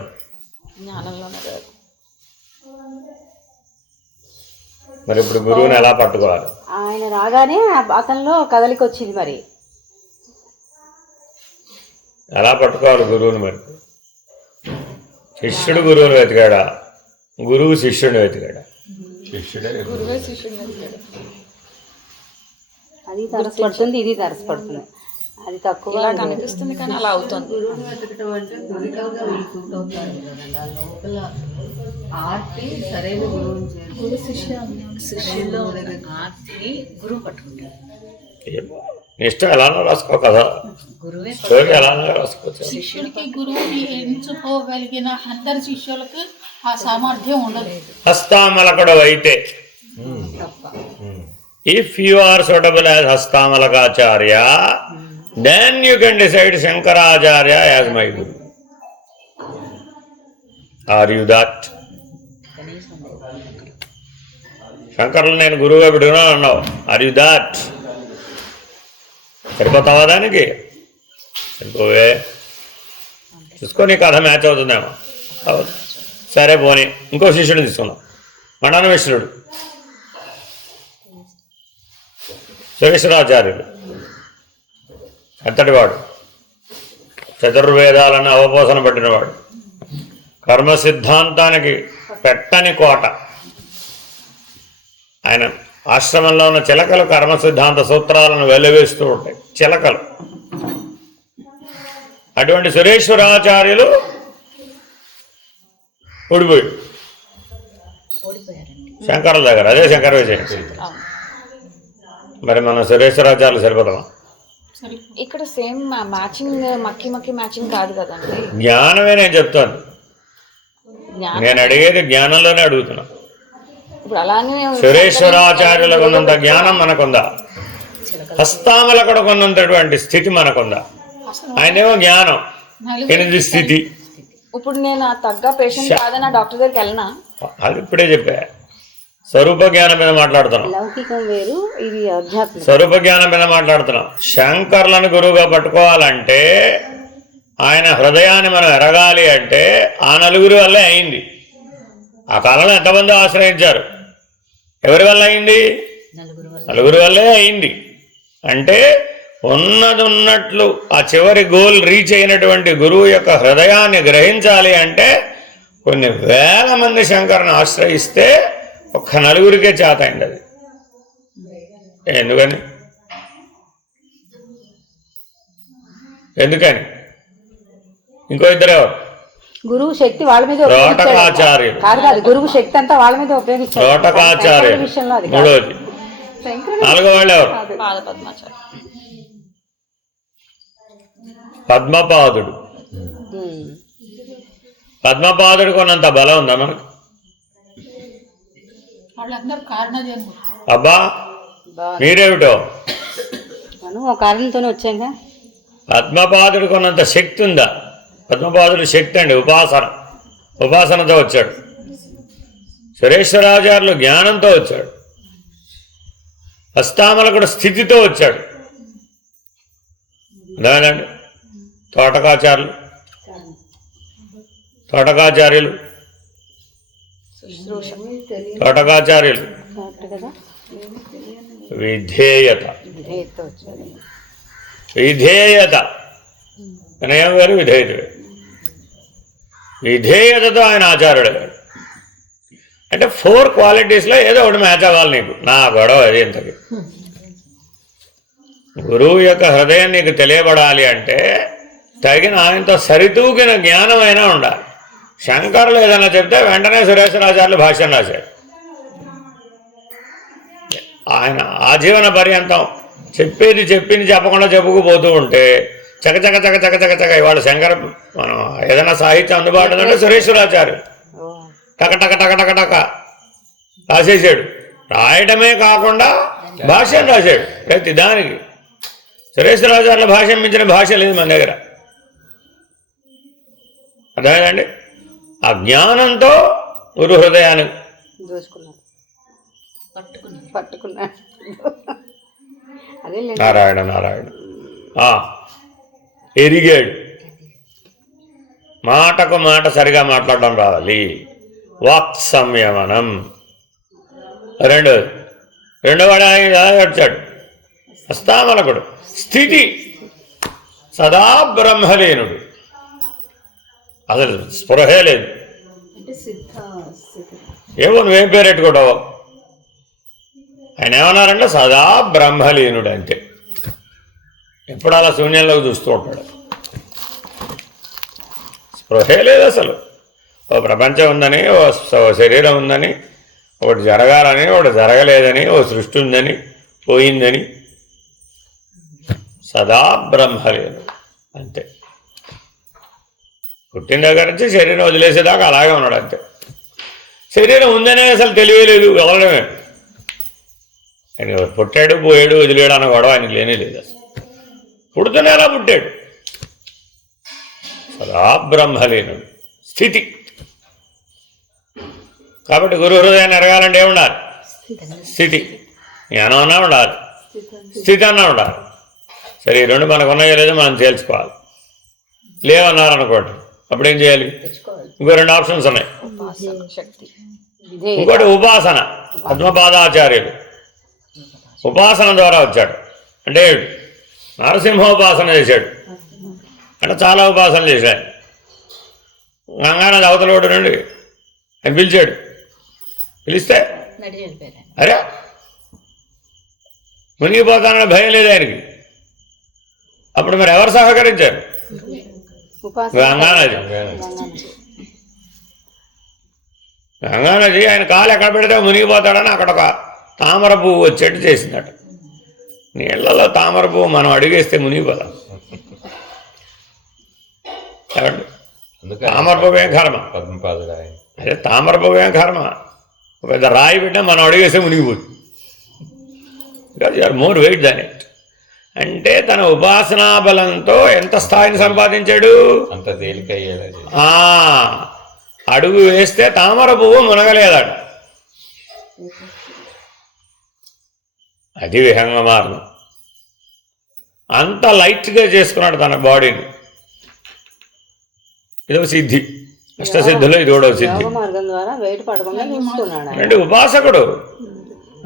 మరి ఇప్పుడు గురువుని ఎలా పట్టుకోవాలి? ఆయన రాగానే అతనిలో కదలికి వచ్చింది. మరి ఎలా పట్టుకోవాలి గురువుని? మరి శిష్యుడు గురువుని వెతికాడా, గురువు శిష్యుడిని వెతికాడా? అది తరసపడుతుంది, ఇది తరసపడుతుంది. అది తక్కువ ఇలా కనిపిస్తుంది కానీ అలా అవుతుంది. గురువుని వెతకటం అంటే గురికలుగా వీళ్ళు సూట్ అవుతారు కదా, దాని లోపల ఆర్తి సరైన గురువుని గురు శిష్యుల్లో ఆర్తిని గురువు పట్టుకుంటారు. ఏమో నీ ఇష్టం ఎలానో రాసుకో కదా, గురువే స్టోరీ ఎలానో రాసుకోవచ్చు. శిష్యుడికి గురువుని ఎంచుకోగలిగిన అందరి శిష్యులకి ఆ సామర్థ్యం ఉండదు. హస్తామలకుడు అయితే if you are suitable as Hastamalakacharya then you can decide Shankaracharya as my guru. Are you that? శంకర్లు నేను గురువుగా పెట్టుకున్నాను అన్నావు. Are you that? సరిపోతావా దానికి? సరిపోవే. చూసుకో నీ కథ మ్యాచ్ అవుతుందేమో. సరే పోనీ ఇంకో శిష్యుడిని తీసుకున్నాం. మండన మిశ్రుడు, సురేశ్వరాచార్యుడు అంతటివాడు, చతుర్వేదాలను అవపోసన పట్టినవాడు, కర్మ సిద్ధాంతానికి పెట్టని కోట. ఆయన ఆశ్రమంలో ఉన్న చిలకలు కర్మ సిద్ధాంత సూత్రాలను వెలువేస్తూ ఉంటాయి, చిలకలు. అటువంటి సురేశ్వరాచార్యులు ఓడిపోయి శంకరుల దగ్గర, అదే శంకర విజయం. మరి మన సురేశ్వరాచార్యులు సరిపోతామా? ఇక్కడ సేమ్ మ్యాచింగ్ మక్కి మ్యాచింగ్ కాదు కదండి. జ్ఞానమే నేను చెప్తాను, నేను అడిగేది జ్ఞానంలోనే అడుగుతున్నా. ఇప్పుడు అలానే సురేశ్వరాచార్యులకు ఉన్నంత జ్ఞానం మనకుందా? హస్తామలకుడు ఉన్నంతటువంటి స్థితి మనకుందా? ఆయనేమో జ్ఞానం, ఎనిమిది స్థితి. ఇప్పుడు నేను ఆ తగ్గ పేషెంట్ కాదని ఆ డాక్టర్ దగ్గరికి వెళ్ళినా, అది ఇప్పుడే చెప్పా. స్వరూప జ్ఞానం మీద మాట్లాడుతున్నాం, లౌకికం వేరు, ఇది ఆధ్యాత్మిక. స్వరూప జ్ఞానం మీద మాట్లాడుతున్నాం. శంకర్లను గురువుగా పట్టుకోవాలంటే, ఆయన హృదయాన్ని మనం ఎరగాలి అంటే ఆ నలుగురి వల్లే అయింది. ఆ కాలంలో ఎంతమంది ఆశ్రయించారు? ఎవరి వల్ల అయింది? నలుగురి వల్లే అయింది. అంటే ఉన్నది ఉన్నట్లు ఆ చివరి గోల్ రీచ్ అయినటువంటి గురువు యొక్క హృదయాన్ని గ్రహించాలి అంటే కొన్ని వేల మంది శంకర్ని ఆశ్రయిస్తే ఒక్క నలుగురికే చేత అయింది. అది ఎందుకని ఇంకో ఇద్దరు గురువు శక్తి వాళ్ళ మీద రోటకాచార్యులు, కాదు, గురువు శక్తి అంతా వాళ్ళ మీద ఉపయోగించారు. రోటకాచార్యులు విషయంలో అది మూడోది. నాలుగో వాళ్ళు ఎవరు? పాదపద్మాచార్య. పద్మపాదుడు. పద్మపాదుడికి ఉన్నంత బలం ఉందా మనకు? వాళ్ళందరూ కారణజన్ములు. అబ్బా మీరేమిటో మనం ఒక కారణంతోనే వచ్చాక. పద్మపాదుడికి ఉన్నంత శక్తి ఉందా? పద్మపాదుడి శక్తి అండి ఉపాసనతో వచ్చాడు. సురేశ్వరాచార్యులు జ్ఞానంతో వచ్చాడు. హస్తామలకుడు స్థితితో వచ్చాడు. అదేనండి తోటకాచార్యులు విధేయత వినయం వేరు, విధేయత వేరు. విధేయతతో ఆయన ఆచార్యుడు. అంటే 4 క్వాలిటీస్లో ఏదో ఒకటి మ్యాచ్ అవ్వాలి నీకు. నా గొడవ అది ఇంతకి. గురువు యొక్క హృదయం నీకు తెలియబడాలి అంటే తగిన ఆయనతో సరితూగిన జ్ఞానమైనా ఉండాలి. శంకరులు ఏదైనా చెప్తే వెంటనే సురేశ్వరాచార్యులు భాష్యం రాశారు. ఆయన ఆజీవన పర్యంతం చెప్పింది చెప్పకుండా చెప్పుకుపోతూ ఉంటే చక ఇవాళ శంకర మనం ఏదైనా సాహిత్యం అందుబాటులో ఉంటే సురేశ్వరాచార్యులు టక రాసేసాడు. రాయటమే కాకుండా భాష్యం రాశాడు. ప్రతి దానికి సురేశ్వరాచార్యుల భాష్యం మించిన భాష లేదు మన దగ్గర. అర్థమైందండి? ఆ జ్ఞానంతో గురు హృదయాన్ని పట్టుకున్నాడు. అదే నారాయణ ఎరిగాడు. మాటకు మాట సరిగా మాట్లాడడం రావాలి. వాక్ సంయమనం. రెండోవాడు ఆయన వచ్చాడు హస్తామలకుడు. స్థితి సదా బ్రహ్మలీనుడు, అసలు స్పృహే లేదు. ఏమో నువ్వేం పేరెట్టుకోవడం. ఆయన ఏమన్నారంటే సదా బ్రహ్మలీనుడు. అంటే ఎప్పుడు అలా శూన్యంలోకి చూస్తూ ఉంటాడు. స్పృహే లేదు అసలు. ఓ ప్రపంచం ఉందని, ఓ శరీరం ఉందని, ఒకటి జరగాలని, ఒకటి జరగలేదని, ఓ సృష్టి ఉందని, పోయిందని, సదా బ్రహ్మలేదు అంతే. పుట్టిన దగ్గర నుంచి శరీరం వదిలేసేదాకా అలాగే ఉన్నాడు అంతే. శరీరం ఉందనే అసలు తెలియలేదు, వదలడమే. ఆయన పుట్టాడు, పోయాడు, వదిలేడు అన్న గొడవ ఆయనకు లేనే లేదు అసలు. పుడుతూనే అలా పుట్టాడు. సదా బ్రహ్మలేనుడు స్థితి. కాబట్టి గురు హృదయాన్ని ఎరగాలంటే ఏముండాలి? స్థితి. జ్ఞానం అన్నా ఉండాలి, స్థితి అన్నా ఉండాలి. సరే, ఈ రెండు మనకు ఉన్నాయో లేదో మనం తేల్చుకోవాలి. లేవన్నారనుకోండి, అప్పుడు ఏం చేయాలి? ఇంకో 2 ఆప్షన్స్ ఉన్నాయి. ఇంకోటి ఉపాసన. పద్మపాదాచార్యులు ఉపాసన ద్వారా వచ్చాడు. అంటే నరసింహోపాసన చేశాడు. అంటే చాలా ఉపాసనలు చేశాడు. గంగానది అవతల ఒడ్డు నుండి ఆయన పిలిచాడు. పిలిస్తే అరే మునిగిపోతానని భయం లేదు ఆయనకి. అప్పుడు మరి ఎవరు సహకరించారు? గంగానది. గంగానది ఆయన కాలు ఎక్కడ పెడితే మునిగిపోతాడని అక్కడ ఒక తామర పువ్వు వచ్చేట్టు చేసిందట. నీళ్లలో తామర పువ్వు మనం అడిగేస్తే మునిగిపోతాం. తామర పువ్వు ఏం కర్మ? పద్మపాదుడు ఆయన. అదే తామర పువ్వు ఏం కర్మ? పెద్ద రాయి పెట్టినా మనం అడిగేస్తే మునిగిపోతుంది. Because you are more weight than it. అంటే తన ఉపాసనా బలంతో ఎంత స్థాయిని సంపాదించాడు? అంత తేలికయ్యేలా చేసి. అడుగు వేస్తే తామర పువ్వు మునగలేదట. అది విహంగ మార్గం. అంత లైట్గా చేసుకున్నాడు తన బాడీని. ఇదొక సిద్ధి. అష్టసిద్ధులు ఇది కూడా సిద్ధి. మార్గం ద్వారా వెయిట్ పడకుండా చూసుకున్నాడు. అంటే ఉపాసకుడు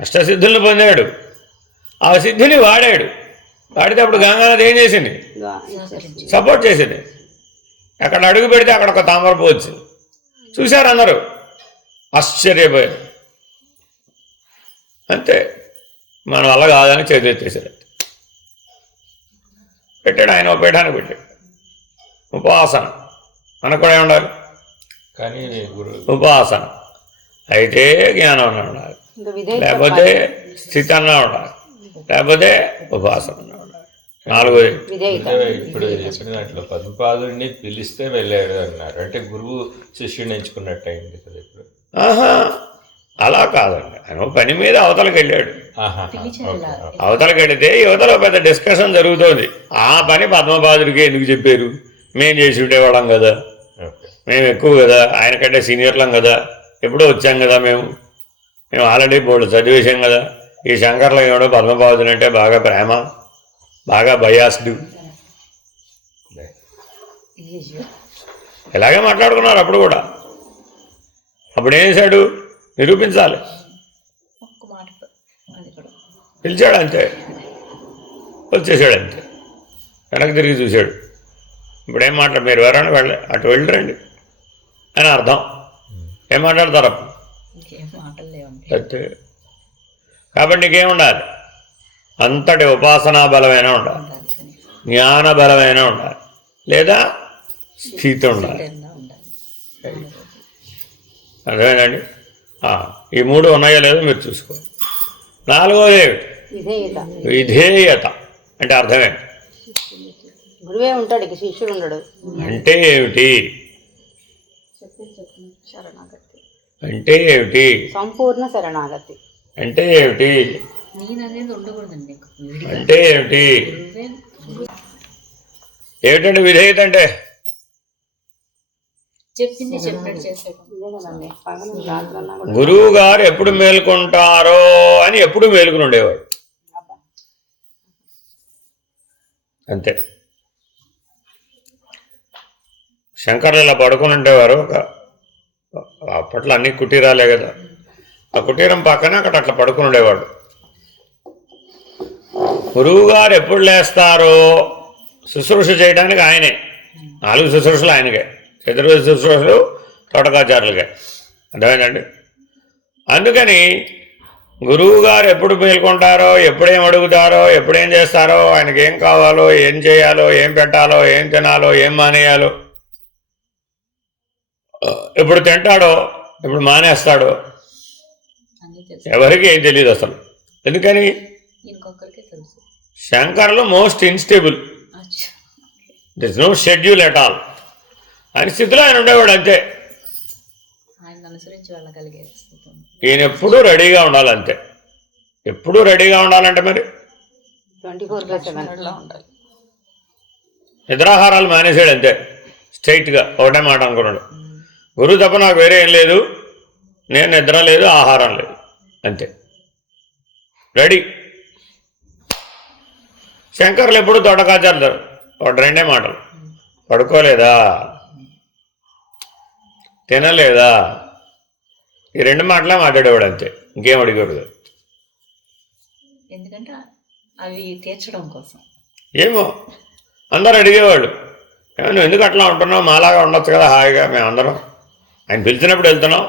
అష్టసిద్ధుల్ని పొందాడు. ఆ సిద్ధిని వాడాడు. వాడితే అప్పుడు గంగానది ఏం చేసింది? సపోర్ట్ చేసింది. ఎక్కడ అడుగు పెడితే అక్కడ ఒక తామర పువ్వు వచ్చింది. చూశారు అందరూ, ఆశ్చర్యపోయారు. అంతే, మన వల్ల కాదని చేతులెత్తేసారు. పెట్టాడు ఆయన, ఒక పీఠానికి పెట్టాడు. ఉపాసన మనకు కూడా ఉండాలి. కానీ ఉపాసన అయితే జ్ఞానం అన్నా ఉండాలి, లేకపోతే స్థితి అన్నా ఉండాలి, లేకపోతే ఉపాసన అన్నా ఉండాలి. 4వ ఇప్పుడు చెప్పిన దాంట్లో పద్మపాదుడిని పిలిస్తే వెళ్ళాడు అన్నారు. అంటే గురువు శిష్యుని ఎంచుకున్నట్టు అయింది కదా ఇప్పుడు. అలా కాదండి. ఆయన పని మీద అవతలకి వెళ్ళాడు. ఓకే. అవతలకి వెళితే యువతలో పెద్ద డిస్కషన్ జరుగుతోంది. ఆ పని పద్మపాదుడికి ఎందుకు చెప్పారు? మేము చేసి ఉండేవాళ్ళం కదా, మేము ఎక్కువ కదా, ఆయన కంటే సీనియర్లం కదా, ఎప్పుడో వచ్చాం కదా, మేము ఆల్రెడీ బోర్డు చదివేశాం కదా. ఈ శంకర్లో ఏమో పద్మపాదుని అంటే బాగా ప్రేమ, బాగా బయాస్డ్, ఇలాగే మాట్లాడుకున్నారు అప్పుడు కూడా. అప్పుడు ఏం చేశాడు? నిరూపించాలి. పిలిచాడు అంతే, వచ్చేసాడు అంతే. వెనక్కి తిరిగి చూశాడు. ఇప్పుడు ఏం మాట్లాడు? మీరు ఎవరైనా అటు వెళ్ళరండి అని అర్థం. ఏం మాట్లాడతారు అప్పుడు? అంతే. కాబట్టి నీకేముండాలి? అంతటి ఉపాసనా బలమైనా ఉండాలి, జ్ఞాన బలమైనా ఉండాలి, లేదా స్థితి ఉండాలి. అర్థమేనండి? ఈ 3 ఉన్నాయో లేదో మీరు చూసుకోవాలి. 4వది ఏమిటి? విధేయత. అంటే అర్థమేంటి? గురువే ఉంటాడు, ఇక శిష్యుడు ఉండడు. అంటే ఏమిటి? అంటే ఏమిటి? సంపూర్ణ శరణాగతి. అంటే ఏమిటి? నేననేది ఉండకూడదండి. అంటే ఏమిటి? ఏమిటండి విధేయత అంటే? చెప్పింది చెప్పినట్టు చేసేయడం. గురువు గారు ఎప్పుడు మేలుకుంటారో అని ఎప్పుడు మేలుకుని ఉండేవాడు. అంతే. శంకర్లు ఇలా పడుకుని ఉండేవారు. అప్పట్లో అన్ని కుటీరాలే కదా. ఆ కుటీరం పక్కన అక్కడ అట్లా పడుకుని ఉండేవాడు. గురువు గారు ఎప్పుడు లేస్తారో శుశ్రూష చేయడానికి ఆయనే. 4 శుశ్రూషలు ఆయనకే, చతుర్వేద శుశ్రూషలు తోటకాచారులకే. అర్థమైందండి? అందుకని గురువు గారు ఎప్పుడు మేల్కొంటారో, ఎప్పుడేం అడుగుతారో, ఎప్పుడేం చేస్తారో, ఆయనకి ఏం కావాలో, ఏం చేయాలో, ఏం పెట్టాలో, ఏం తినాలో, ఏం మానేయాలో, ఎప్పుడు తింటాడో, ఎప్పుడు మానేస్తాడో అన్నీ తెలుసు. ఎవరికి ఏం తెలియదు అసలు. ఎందుకని? ఇంకొకరికే తెలుసు. శంకర్లు మోస్ట్ ఇన్స్టేబుల్, అచ్చా. There is no schedule at all. ఆయన స్థితిలో ఆయన ఉండేవాడు అంతే. ఆయన అనుసరించి వెళ్ళగలిగే స్థితి ఉంది. ఈయన ఎప్పుడూ రెడీగా ఉండాలంతే. ఎప్పుడూ రెడీగా ఉండాలంటే మరి 24/7 అట్లా ఉండాలి. నిద్రాహారాలు మానేసాడు అంతే, స్ట్రైట్గా ఒకటే మాట అనుకున్నాడు. గురువు తప్ప నాకు వేరే ఏం లేదు, నేను నిద్ర లేదు, ఆహారం లేదు, అంతే. రెడీ. శంకర్లు ఎప్పుడు తోటకాచారు, ఒకటి రెండే మాటలు. పడుకోలేదా, తినలేదా, ఈ రెండు మాటలే మాట్లాడేవాడు అంతే, ఇంకేం అడిగేవాడు. ఎందుకంటే అవి తీర్చడం కోసం. ఏమో అందరు అడిగేవాళ్ళు, నువ్వు ఎందుకు అట్లా ఉంటున్నావు, మాలాగా ఉండొచ్చు కదా హాయిగా. మేమందరం ఆయన పిలిచినప్పుడు వెళ్తున్నాం,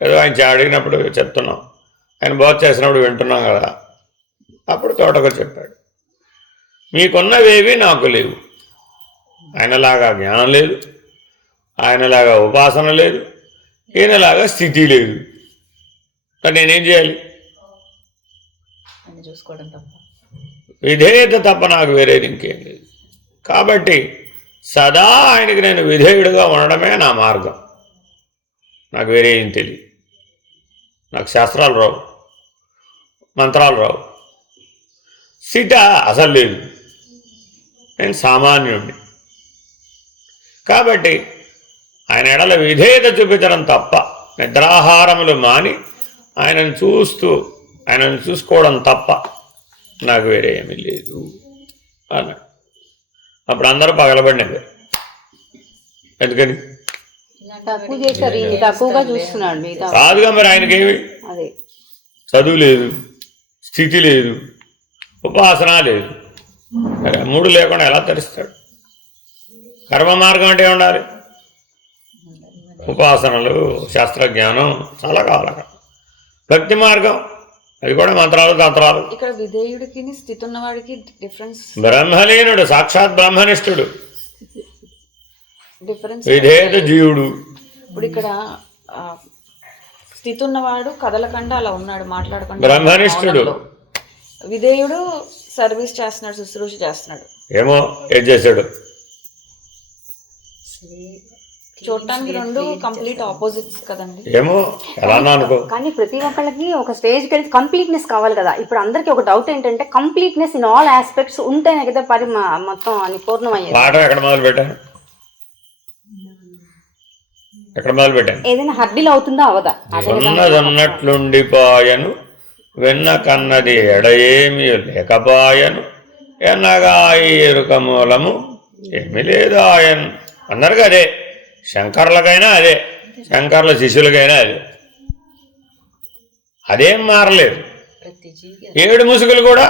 ఏదో ఆయన అడిగినప్పుడు చెప్తున్నాం, ఆయన బోధ చేసినప్పుడు వింటున్నాం కదా. అప్పుడు తోటకు చెప్పాడు, మీకున్నవేవి నాకు లేవు. ఆయనలాగా జ్ఞానం లేదు, ఆయనలాగా ఉపాసన లేదు, ఈయనలాగా స్థితి లేదు. మరి నేనేం చేయాలి? అని చూసుకోవడం తప్ప. విధేయత తప్ప నాకు వేరేది ఇంకేం లేదు. కాబట్టి సదా ఆయనకి నేను విధేయుడిగా ఉండడమే నా మార్గం. నాకు వేరే ఏం తెలియదు. నాకు శాస్త్రాలు రావు, మంత్రాలు రావు, స్థితి అసలు లేదు. నేను సామాన్యుడిని. కాబట్టి ఆయన ఎడల విధేయత చూపించడం తప్ప, నిద్రాహారములు మాని ఆయనను చూసుకోవడం తప్ప నాకు వేరే ఏమీ లేదు అన్నాడు. అప్పుడు అందరూ పగలబడినది. ఎందుకని? తక్కువ చేశారు, ఈయన తక్కువగా చూస్తున్నాడు. మిగతా కాదుగా మరి ఆయనకేమి అదే చదువు లేదు, స్థితి లేదు, ఉపాసన లేదు. మరి మూడు లేకుండా ఎలా తరిస్తాడు? కర్మ మార్గం అంటే ఉండాలి, ఉపాసనలు, శాస్త్రజ్ఞానం చాలా కావాలి. భక్తి మార్గం, అది కూడా మంత్రాలు, తంత్రాలు. ఇక్కడ విధేయుడికి స్థితి ఉన్నవాడికి డిఫరెన్స్ బ్రహ్మలీనుడు, సాక్షాత్ బ్రహ్మనిష్ఠుడు, విధేయత జీవుడు. ఇప్పుడు ఇక్కడ స్థితి ఉన్నవాడు కదలకుండా అలా ఉన్నాడు, మాట్లాడకుండా బ్రహ్మనిష్ఠుడు. విధేయుడు సర్వీస్ చేస్తున్నాడు, శుశ్రూష చేస్తున్నాడు. ఏమో ఏం చేశాడు? చూడటానికి రెండు కంప్లీట్ ఆపోజిట్స్ కదండి. ఏమో ఎలా అనుకో. కానీ ప్రతి ఒక్కళ్ళకి ఒక స్టేజ్కి వెళ్ళి కంప్లీట్నెస్ కావాలి కదా. ఇప్పుడు అందరికీ ఒక డౌట్ ఏంటంటే కంప్లీట్నెస్ ఇన్ ఆల్ ఆస్పెక్ట్స్ ఉంటేనే కదా మొత్తం అని పూర్ణమయ్యేది. పాఠం ఎక్కడ మొదలు పెట్టాను? ఎక్కడ మొదలు పెట్టాను? ఏదైనా హర్డిల్ అవుతుందా అవదా? ఉన్నదన్నట్లుండిపాయను, వెన్న కన్నది ఎడయేమి లేకపాయను, ఎన్నగా ఈ ఎరుక మూలము ఏమి లేదు ఆయన. అందరికీ అదే, శంకర్లకైనా అదే, శంకర్ల శిష్యులకైనా అదే, అదేం మారలేదు. ప్రతి జీవి 7 ముసుగులు కూడా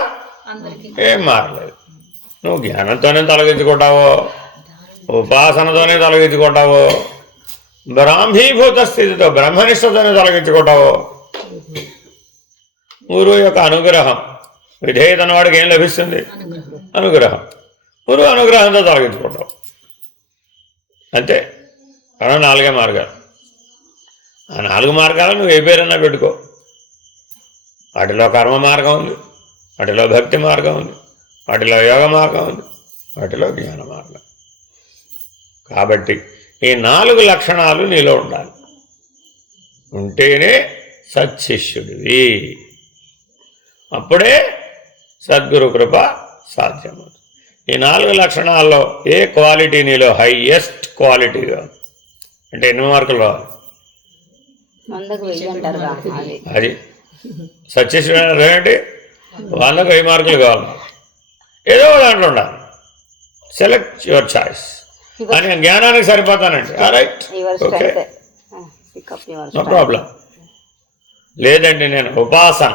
అందరికీ ఏం మారలేదు. నువ్వు జ్ఞానంతోనే తొలగించుకుంటావో, ఉపాసనతోనే తొలగించుకుంటావో, బ్రాహ్మీభూత స్థితితో బ్రహ్మనిష్టతోనే తొలగించుకుంటావో, గురువు యొక్క అనుగ్రహం, విధేయత వాడికి ఏం లభిస్తుంది? అనుగ్రహం. గురువు అనుగ్రహంతో తొలగించుకుంటావు అంతే. అలా 4 మార్గాలు. ఆ 4 మార్గాలు నువ్వు ఏ పేరన్నా పెట్టుకో. వాటిలో కర్మ మార్గం ఉంది, వాటిలో భక్తి మార్గం ఉంది, వాటిలో యోగ మార్గం ఉంది, వాటిలో జ్ఞాన మార్గం. కాబట్టి ఈ 4 లక్షణాలు నీలో ఉండాలి. ఉంటేనే సత్శిష్యుడివి, అప్పుడే సద్గురు కృప సాధ్యమవుతుంది. ఈ 4 లక్షణాల్లో ఏ క్వాలిటీ నీలో హైయెస్ట్ క్వాలిటీగా అంటే ఎన్ని మార్కులు రావాలి? 100కు 1000 అంటారుగా, అది సత్శిష్యుడు ఏంటి? 100కు 1000 మార్కులు కావాలి. ఏదో దాంట్లో ఉండాలి. Select your choice. అని జ్ఞానానికి సరిపోతానండి, రైట్, ఓకే, నో ప్రాబ్లం. లేదండి నేను ఉపాసన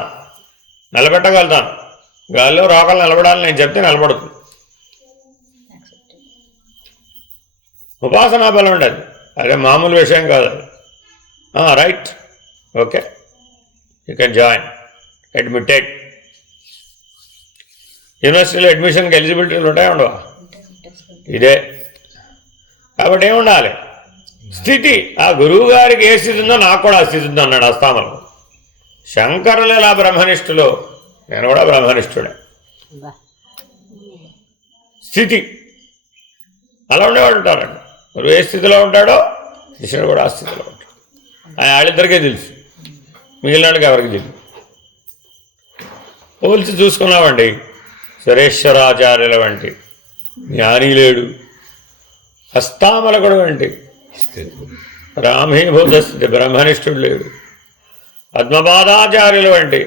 నిలబెట్టగలుగుతాను, గాల్లో రోగాలు నిలబడాలని నేను చెప్తే నిలబడుతుంది. ఉపాసనా బలం ఉండదు, అదే మామూలు విషయం కాదు. Right, okay, you can join, admitted. యూనివర్సిటీలో అడ్మిషన్కి ఎలిజిబిలిటీలు ఉంటాయా ఉండవా? ఇదే. కాబట్టి ఏముండాలి? స్థితి. ఆ గురువు గారికి ఏ స్థితి ఉందో నాకు కూడా ఆ స్థితి ఉందో అన్నాడు అస్తామలు. శంకరులు ఎలా బ్రహ్మనిష్ఠులో నేను కూడా బ్రహ్మనిష్ఠుడే. స్థితి అలా ఉండేవాడు ఉంటారండి. గురువు ఏ స్థితిలో ఉంటాడో శిష్యుడు కూడా ఆ స్థితిలో ఉంటాడు. వాళ్ళిద్దరికీ తెలుసు, మిగిలిన వాళ్ళకి ఎవరికి తెలియదు. పోల్చి చూసుకున్నామండి, సురేశ్వరాచార్యుల వంటి జ్ఞాని లేడు, హస్తామలకుడు వంటి బ్రాహ్మీభూత స్థితి బ్రహ్మనిష్ఠుడు లేడు, పద్మపాదాచార్యుల వంటి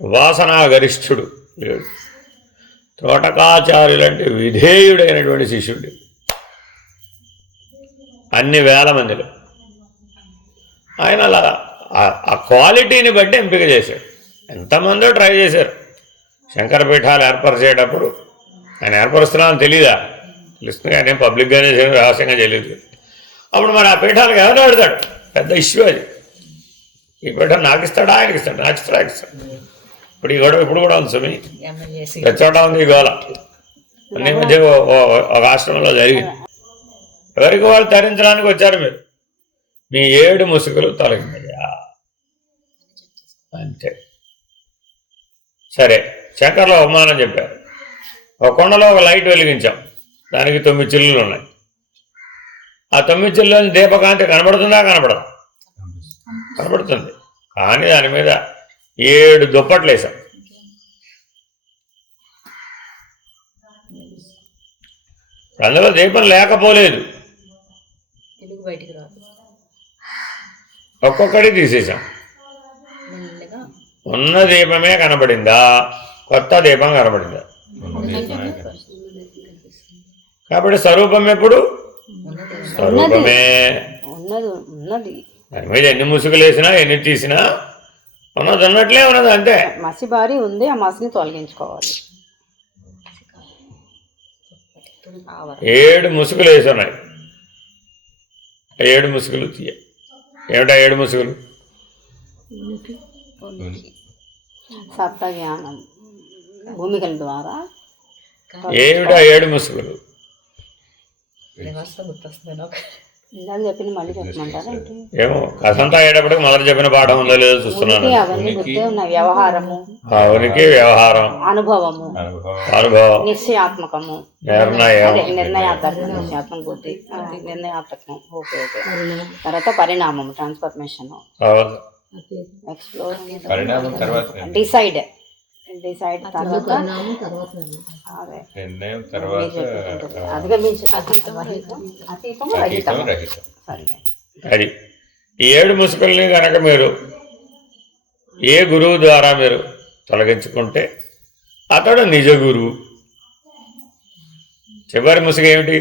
వాసనాగరిష్ఠుడు లేడు, తోటకాచార్యులంటే విధేయుడైనటువంటి శిష్యుడు అన్ని వేల మందిలో. ఆయన అలా ఆ క్వాలిటీని బట్టి ఎంపిక చేశాడు. ఎంతమందో ట్రై చేశారు శంకర పీఠాలు ఏర్పరిచేటప్పుడు. ఆయన ఏర్పరుస్తున్నామని తెలీదా? తెలుస్తుంది కానీ పబ్లిక్గానే రహస్యంగా తెలియదు. అప్పుడు మరి ఆ పీఠాలకు ఎవరు పెడతాడు? పెద్ద ఇష్యూ అది. ఈ పీఠం నాకు ఇస్తాడా, ఆయనకి ఇస్తాడు, నాకు ఇస్తాడు, ఆయనకి ఇస్తాడు. ఇప్పుడు ఈ గొడవ ఇప్పుడు కూడా ఉంది సుమి, ప్రచోట ఉంది ఈ గోళ. అన్ని మధ్య ఒక ఆశ్రమంలో జరిగింది. ఎవరికి వాళ్ళు తరించడానికి వచ్చారు. మీరు మీ 7 ముసుగులు తొలగినాయా అంతే. సరే, శంకర్లో అవమానం చెప్పారు. ఒక కొండలో ఒక లైట్ వెలిగించాం, దానికి 9 చిల్లులు ఉన్నాయి. ఆ 9 చిల్లులోని దీపకాంతి కనబడుతుందా? కనబడదు. కనబడుతుంది. కానీ దాని మీద 7 దుప్పట్లు వేసాం. అందులో దీపం లేకపోలేదు, తెలుగు బయటికి రాదు. ఒక్కొక్కటి తీసేసాం. మెల్లగా ఉన్న దీపమే కనబడిందా, కొత్త దీపం కనబడిందా? కాబట్టి స్వరూపం ఎప్పుడు స్వరూపమే. ఉన్నది దాని మీద ఎన్ని ముసుగులు వేసినా ఎన్ని తీసినా ఉన్నది ఉన్నట్లే ఉన్నది అంతే. మసి బారి ఉంది, ఆ మసిని తొలగించుకోవాలి. 7 ముసుగులు వేసి ఉన్నాయి. 7 ముసుగులు తీయ. ఏమిటా 7 ముసుగులు? సత్త జ్ఞానం భూమికల ద్వారా. ఏమిటా 7 ముసుగులు? వ్యవస్థ గుర్తొస్తుంది నాకు. ఇందాక చెప్పింది మళ్ళీ చెప్పమంటారా? ఏమో కథంతా అయ్యేటప్పటికి మొదలు చెప్పిన పాఠం ఉందో లేదో చూస్తున్నాను. అవన్నీ గుర్తే ఉన్నాయి. వ్యవహారము, ఉనికి, వ్యవహారం, అనుభవము, అనుభవం, నిశ్చయాత్మకము, నిర్ణయం, నిశ్చయాత్మక బుద్ధి, నిర్ణయాత్మకం. ఓకే. తర్వాత పరిణామం, ట్రాన్స్ఫర్మేషన్, ఎక్స్ప్లోర్, పరిణామం తర్వాత డిసైడ్ తర్వాత అదే నిర్ణయం తర్వాత అధిగమించి అతీతం అతీతము రహితం. సరిగా. అది ఈ 7 ముసుగుల్ని కనుక మీరు ఏ గురువు ద్వారా మీరు తొలగించుకుంటే అతడు నిజ గురువు. చివరి ముసుగు ఏమిటి?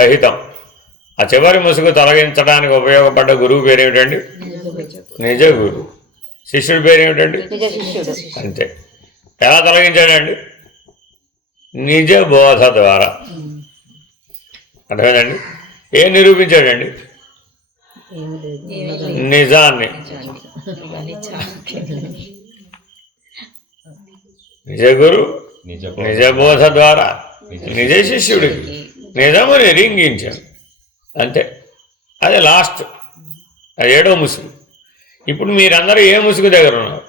రహితం. ఆ చివరి ముసుగు తొలగించడానికి ఉపయోగపడ్డ గురువు పేరు ఏమిటండి? నిజ గురువు. శిష్యుడి పేరు ఏమిటండి? అంతే. ఎలా తొలగించాడండి? నిజ బోధ ద్వారా. అర్థమైందండి? ఏం నిరూపించాడండి? నిజాన్ని. నిజ గురు నిజ బోధ ద్వారా నిజ శిష్యుడికి నిజము నిరింగించాడు. అంతే. అదే లాస్ట్, అది 7వ ముసుగు. ఇప్పుడు మీరందరూ ఏ ముసుగు దగ్గర ఉన్నారు?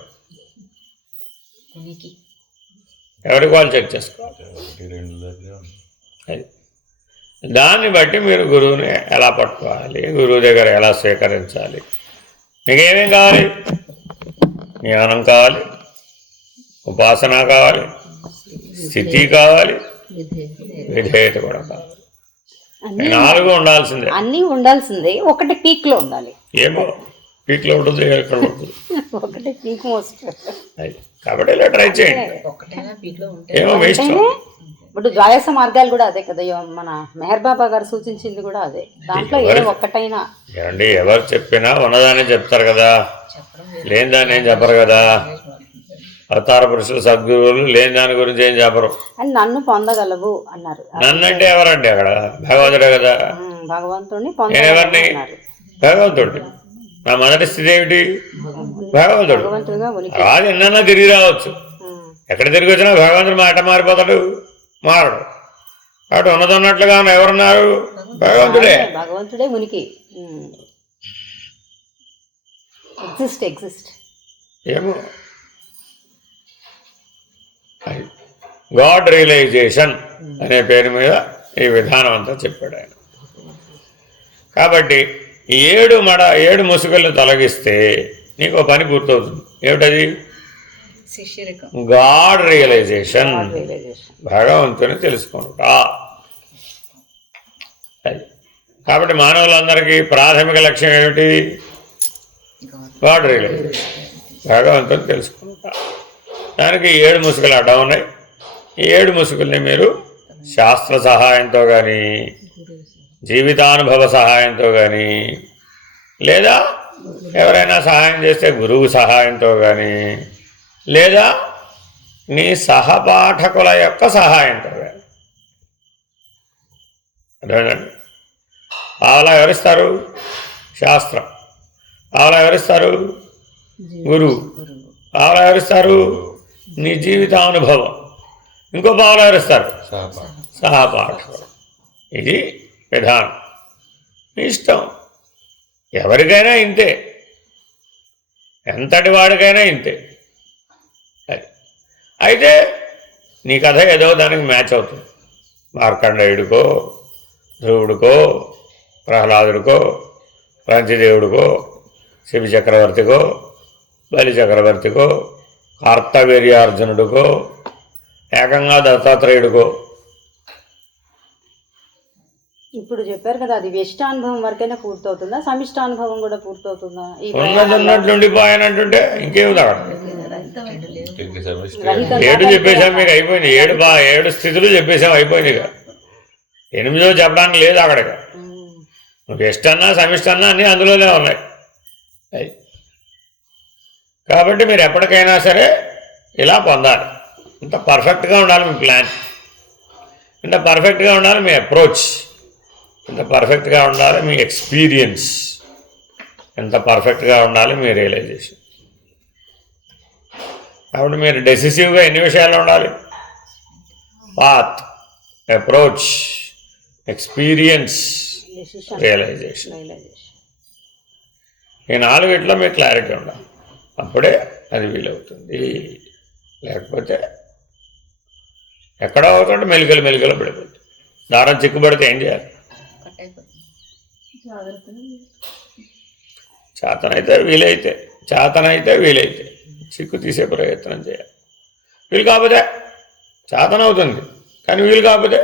ఎవరికి వాళ్ళు చెక్ చేసుకోవాలి. అది దాన్ని బట్టి మీరు గురువుని ఎలా పట్టుకోవాలి, గురువు దగ్గర ఎలా స్వీకరించాలి. మీకేమేం కావాలి? జ్ఞానం కావాలి, ఉపాసన కావాలి, స్థితి కావాలి, విధేయత కూడా కావాలి. 4 ఉండాల్సిందే. అన్నీ ఉండాల్సిందే. ఒకటి పీక్ లో ఉండాలి. ఏమో పీక్లో ఉంటుంది, ఎక్కడ ఉంటుంది. ఒకటి పీక్ మోస్ట్. కాబట్టి ఇలా ట్రై చేయండి. ఏమో వేస్ట్. ఇప్పుడు ద్వాదశ మార్గాలు కూడా అదే కదా, మన మెహర్ బాబా గారు సూచించింది కూడా అదే. దాంట్లో ఏ ఒక్కటైనా ఏమండి, ఎవరు చెప్పినా ఉన్నదాన్ని చెప్తారు కదా, లేని దాన్ని ఏం చెప్పరు కదా. అవతార పురుషులు సద్గురువులు లేని దాని గురించి ఏం చెప్పరు. అని నన్ను పొందగలవు అన్నారు. నన్ను అంటే ఎవరండి? అక్కడ భగవంతుడే కదా. భగవంతుడిని నేను ఎవరిని? భగవంతుడిని. నా మొదటి స్థితి ఏమిటి? భగవంతుడు భగవంతుడుగా ఉనికి. రాజు ఎన్నన్నా తిరిగి రావచ్చు, ఎక్కడ తిరిగి వచ్చినా భగవంతుడు మాట మారిపోతాడు, మారడు. కాబట్టి ఉన్నదన్నట్లుగా ఎవరున్నారు? భగవంతుడే. భగవంతుడే ఉనికి. ఎగ్జిస్ట్ ఏమో గాడ్ రియలైజేషన్ అనే పేరు మీద ఈ విధానం అంతా చెప్పాడు ఆయన. కాబట్టి ఈ 7 ముసుగులను తొలగిస్తే నీకు ఒక పని పూర్తవుతుంది. ఏమిటది? శిష్యరికం. గాడ్ రియలైజేషన్, భగవంతుని తెలుసుకుంట. అది కాబట్టి మానవులందరికీ ప్రాథమిక లక్ష్యం ఏమిటి? గాడ్ రియలైజేషన్, భగవంతుని తెలుసుకుంటా. దానికి 7 ముసుగులు అడ్డం ఉన్నాయి. ఈ 7 ముసుగుల్ని మీరు శాస్త్ర సహాయంతో కానీ, జీవితానుభవ సహాయంతో కానీ, లేదా ఎవరైనా సహాయం చేస్తే గురువు సహాయంతో కానీ, లేదా నీ సహపాఠకుల యొక్క సహాయంతో కానీ. అర్థమైందండి? ఆవలా ఎవరిస్తారు? శాస్త్రం. ఆవలా ఎవరిస్తారు? గురువు. ఆవలా ఎవరిస్తారు? నీ జీవితానుభవం. ఇంకో పావలా ఎవరిస్తారు? సహపాఠకులు. ఇది విధానం. మీ ఇష్టం. ఎవరికైనా ఇంతే, ఎంతటి వాడికైనా ఇంతే. అయితే నీ కథ ఏదో దానికి మ్యాచ్ అవుతుంది. మార్కండేయుడికో, ధ్రువుడికో, ప్రహ్లాదుడికో, రంతిదేవుడికో, శివి చక్రవర్తికో, బలి చక్రవర్తికో, కార్తవీర్యార్జునుడికో, ఏకంగా దత్తాత్రేయుడికో. ఇప్పుడు చెప్పారు కదా, అది వ్యష్టానుభవం వరకైనా పూర్తవుతుందా, సమిష్టానుభవం కూడా పూర్తవుతుందా? ఉన్నదన్నట్లు ఉండిపోయానంటుంటే ఇంకేముంది అక్కడ? 7 చెప్పేశాం, మీకు అయిపోయింది. 7 స్థితులు చెప్పేశాం, అయిపోయింది. ఇక 8వ చెప్పడానికి లేదు అక్కడ. వ్యష్టన్నా సమిష్టన్నా అన్నీ అందులోనే ఉన్నాయి. అది కాబట్టి మీరు ఎప్పటికైనా సరే ఇలా పొందాలి. ఇంత పర్ఫెక్ట్గా ఉండాలి మీ ప్లాన్, ఇంత పర్ఫెక్ట్గా ఉండాలి మీ అప్రోచ్, ఎంత పర్ఫెక్ట్గా ఉండాలి మీ ఎక్స్పీరియన్స్, ఎంత పర్ఫెక్ట్గా ఉండాలి మీ రియలైజేషన్. కాబట్టి మీరు డెసిసివ్గా ఎన్ని విషయాల్లో ఉండాలి? Path, approach, experience, realisation. ఈ 4 మీకు క్లారిటీ ఉండాలి. అప్పుడే అది వీలవుతుంది. లేకపోతే ఎక్కడో అవుతుంటే మెలికలు పడిపోతుంది. దారం చిక్కుబడితే ఏం చేయాలి? చేతనైతే వీలైతే చిక్కు తీసే ప్రయత్నం చేయాలి. వీలు కాకపోతే చేతనవుతుంది, కానీ వీలు కాకపోతే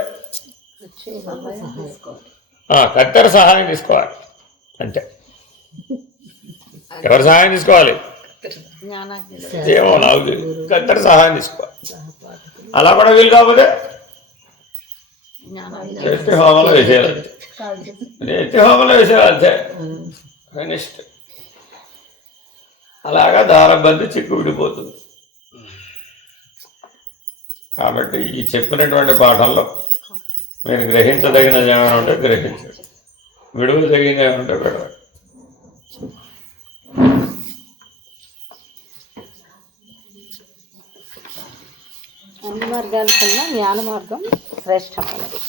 కత్తెర సహాయం తీసుకోవాలి. అంతే. ఎవరు సహాయం తీసుకోవాలి? ఏమో నాకు కత్తెర సహాయం తీసుకోవాలి. అలా కూడా వీలు కాకపోతే ఎత్తి హోమంలో వేసేయాలి. ఎత్తి హోమంలో వేసేయాలి, అంతే. ఫినిష్డ్. అలాగా దారబంది చిక్కు విడిపోతుంది. కాబట్టి ఈ చెప్పినటువంటి పాఠంలో మీరు గ్రహించదగిన ఏమైనా ఉంటే గ్రహించండి, విడువదగిన ఏమైనా ఉంటే విడవండి. అన్ని మార్గాల కన్నా జ్ఞాన మార్గం శ్రేష్టమైనది.